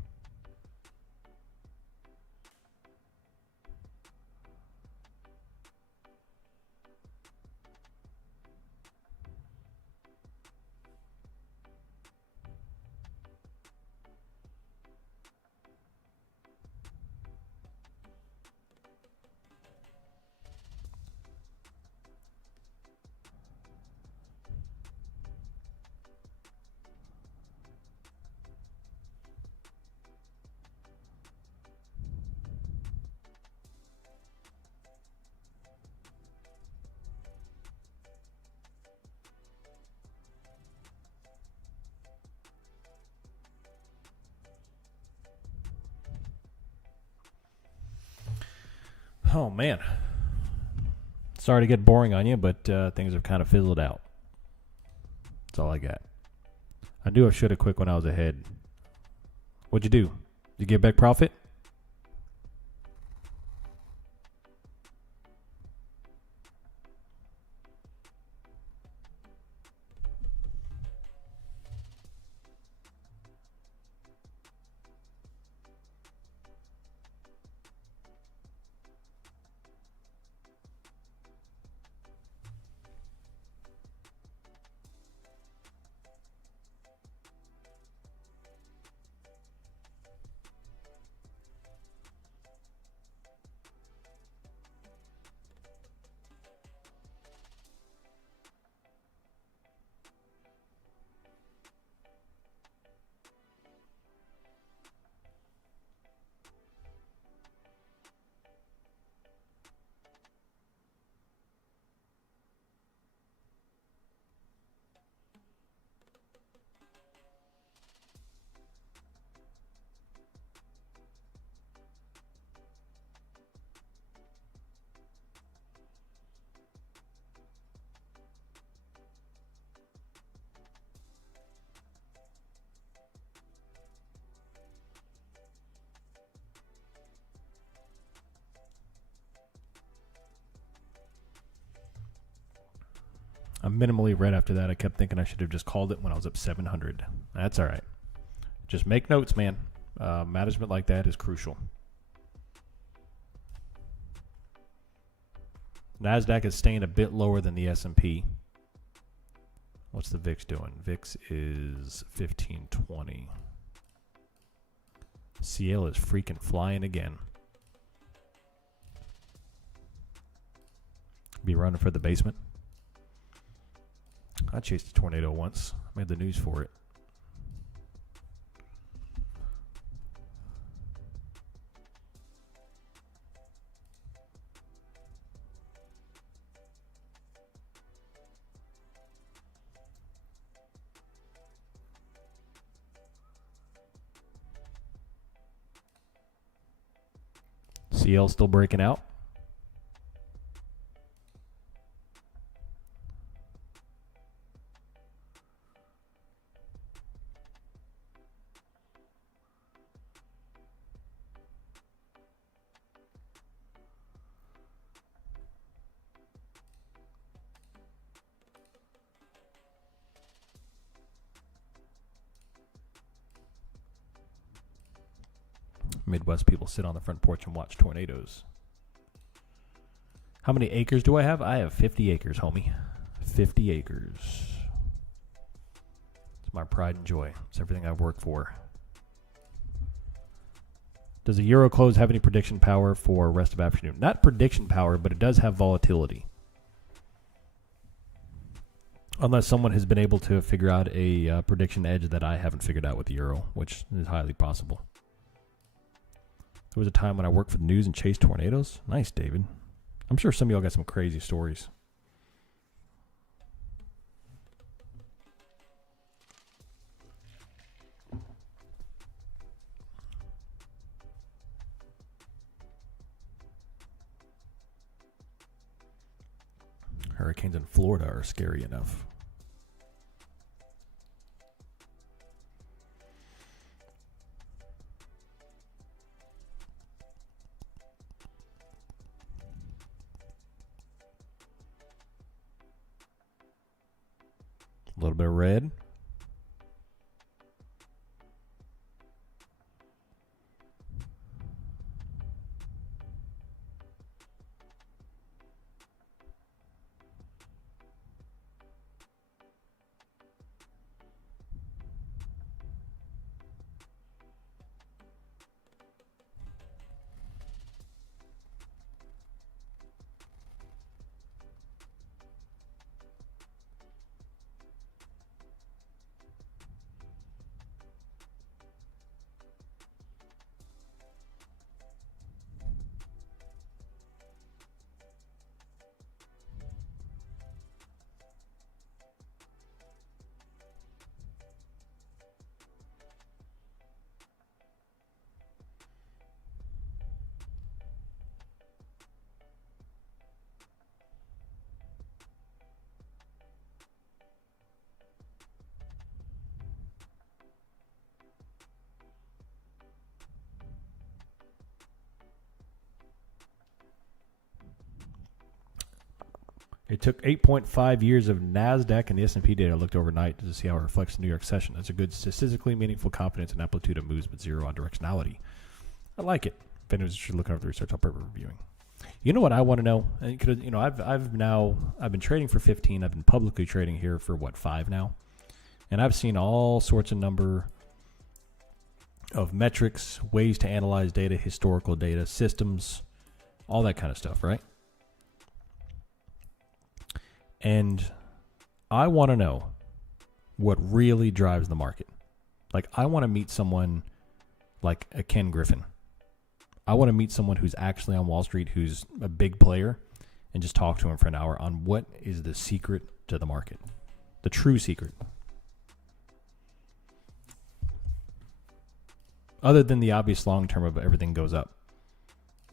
Oh, man. Sorry to get boring on you, but things have kind of fizzled out. That's all I got. I knew I should have quit when I was ahead. What'd you do? Did you get back profit? I'm minimally red after that. I kept thinking I should have just called it when I was up 700. That's all right. Just make notes, man. Management like that is crucial. NASDAQ is staying a bit lower than the S&P. What's the VIX doing? VIX is 1520. CL is freaking flying again. Be running for the basement. I chased a tornado once. Made the news for it. CL still breaking out. Midwest people sit on the front porch and watch tornadoes. How many acres do I have? I have 50 acres, homie. 50 acres. It's my pride and joy. It's everything I've worked for. Does the euro close have any prediction power for rest of afternoon? Not prediction power, but it does have volatility. Unless someone has been able to figure out a prediction edge that I haven't figured out with the euro, which is highly possible. There was a time when I worked for the news and chased tornadoes. Nice, David. I'm sure some of y'all got some crazy stories. Hurricanes in Florida are scary enough. A little bit of red. It took 8.5 years of NASDAQ and the S&P data looked overnight to see how it reflects the New York session. That's a good statistically meaningful confidence and amplitude of moves, but zero on directionality. I like it. If anyone's interested in looking over the research, I'll probably reviewing. You know what I want to know? I've been trading for 15. I've been publicly trading here for 5 now, and I've seen all sorts of number of metrics, ways to analyze data, historical data, systems, all that kind of stuff, right? And I want to know what really drives the market. Like, I want to meet someone like a Ken Griffin. I want to meet someone who's actually on Wall Street, who's a big player, and just talk to him for an hour on what is the secret to the market, the true secret. Other than the obvious long term of everything goes up.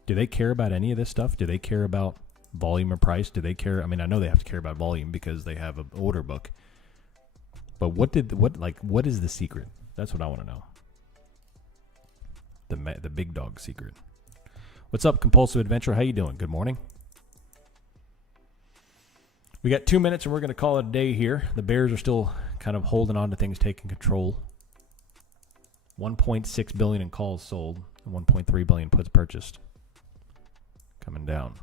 Do they care about any of this stuff? Do they care about volume or price? Do they care? I mean, I know they have to care about volume because they have an order book. But what is the secret? That's what I want to know. The big dog secret. What's up, Compulsive Adventure? How you doing? Good morning. We got 2 minutes and we're going to call it a day here. The Bears are still kind of holding on to things, taking control. 1.6 billion in calls sold, and 1.3 billion puts purchased. Coming down.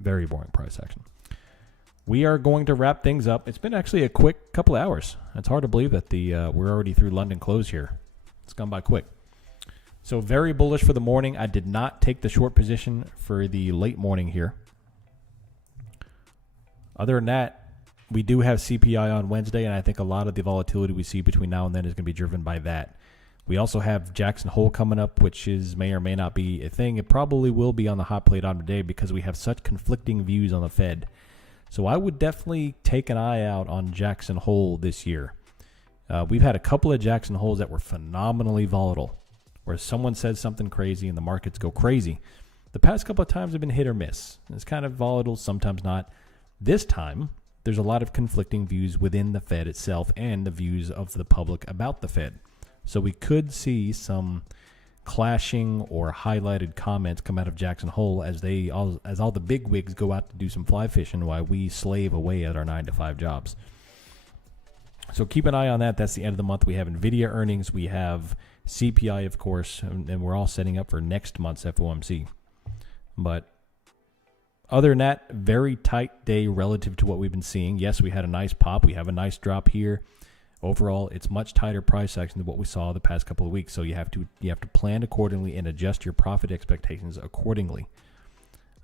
Very boring price action. We are going to wrap things up. It's been actually a quick couple of hours. It's hard to believe that we're already through London close here. It's gone by quick. So very bullish for the morning. I did not take the short position for the late morning here. Other than that, we do have CPI on Wednesday, and I think a lot of the volatility we see between now and then is going to be driven by that. We also have Jackson Hole coming up, which may or may not be a thing. It probably will be on the hot plate on today because we have such conflicting views on the Fed. So I would definitely take an eye out on Jackson Hole this year. We've had a couple of Jackson Holes that were phenomenally volatile, where someone says something crazy and the markets go crazy. The past couple of times have been hit or miss. It's kind of volatile, sometimes not. This time, there's a lot of conflicting views within the Fed itself and the views of the public about the Fed. So we could see some clashing or highlighted comments come out of Jackson Hole as all the big wigs go out to do some fly fishing while we slave away at our 9-to-5 jobs. So keep an eye on that. That's the end of the month. We have NVIDIA earnings. We have CPI, of course, and we're all setting up for next month's FOMC. But other than that, very tight day relative to what we've been seeing. Yes, we had a nice pop. We have a nice drop here. Overall, it's much tighter price action than what we saw the past couple of weeks. So you have to plan accordingly and adjust your profit expectations accordingly.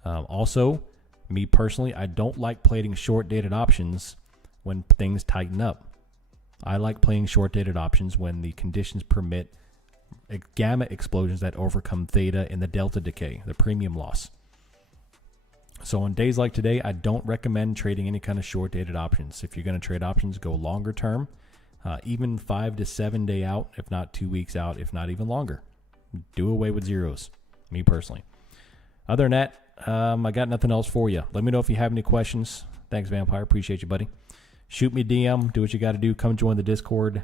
Also, me personally, I don't like playing short-dated options when things tighten up. I like playing short-dated options when the conditions permit gamma explosions that overcome theta and the delta decay, the premium loss. So on days like today, I don't recommend trading any kind of short-dated options. If you're going to trade options, go longer term. Even 5 to 7 day out, if not 2 weeks out, if not even longer. Do away with zeros, me personally. Other than that, I got nothing else for you. Let me know if you have any questions. Thanks, Vampire. Appreciate you, buddy. Shoot me a DM. Do what you got to do. Come join the Discord.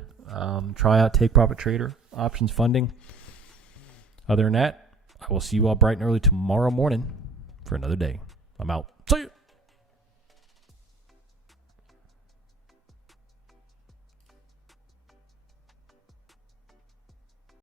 Try out Take Profit Trader options funding. Other than that, I will see you all bright and early tomorrow morning for another day. I'm out.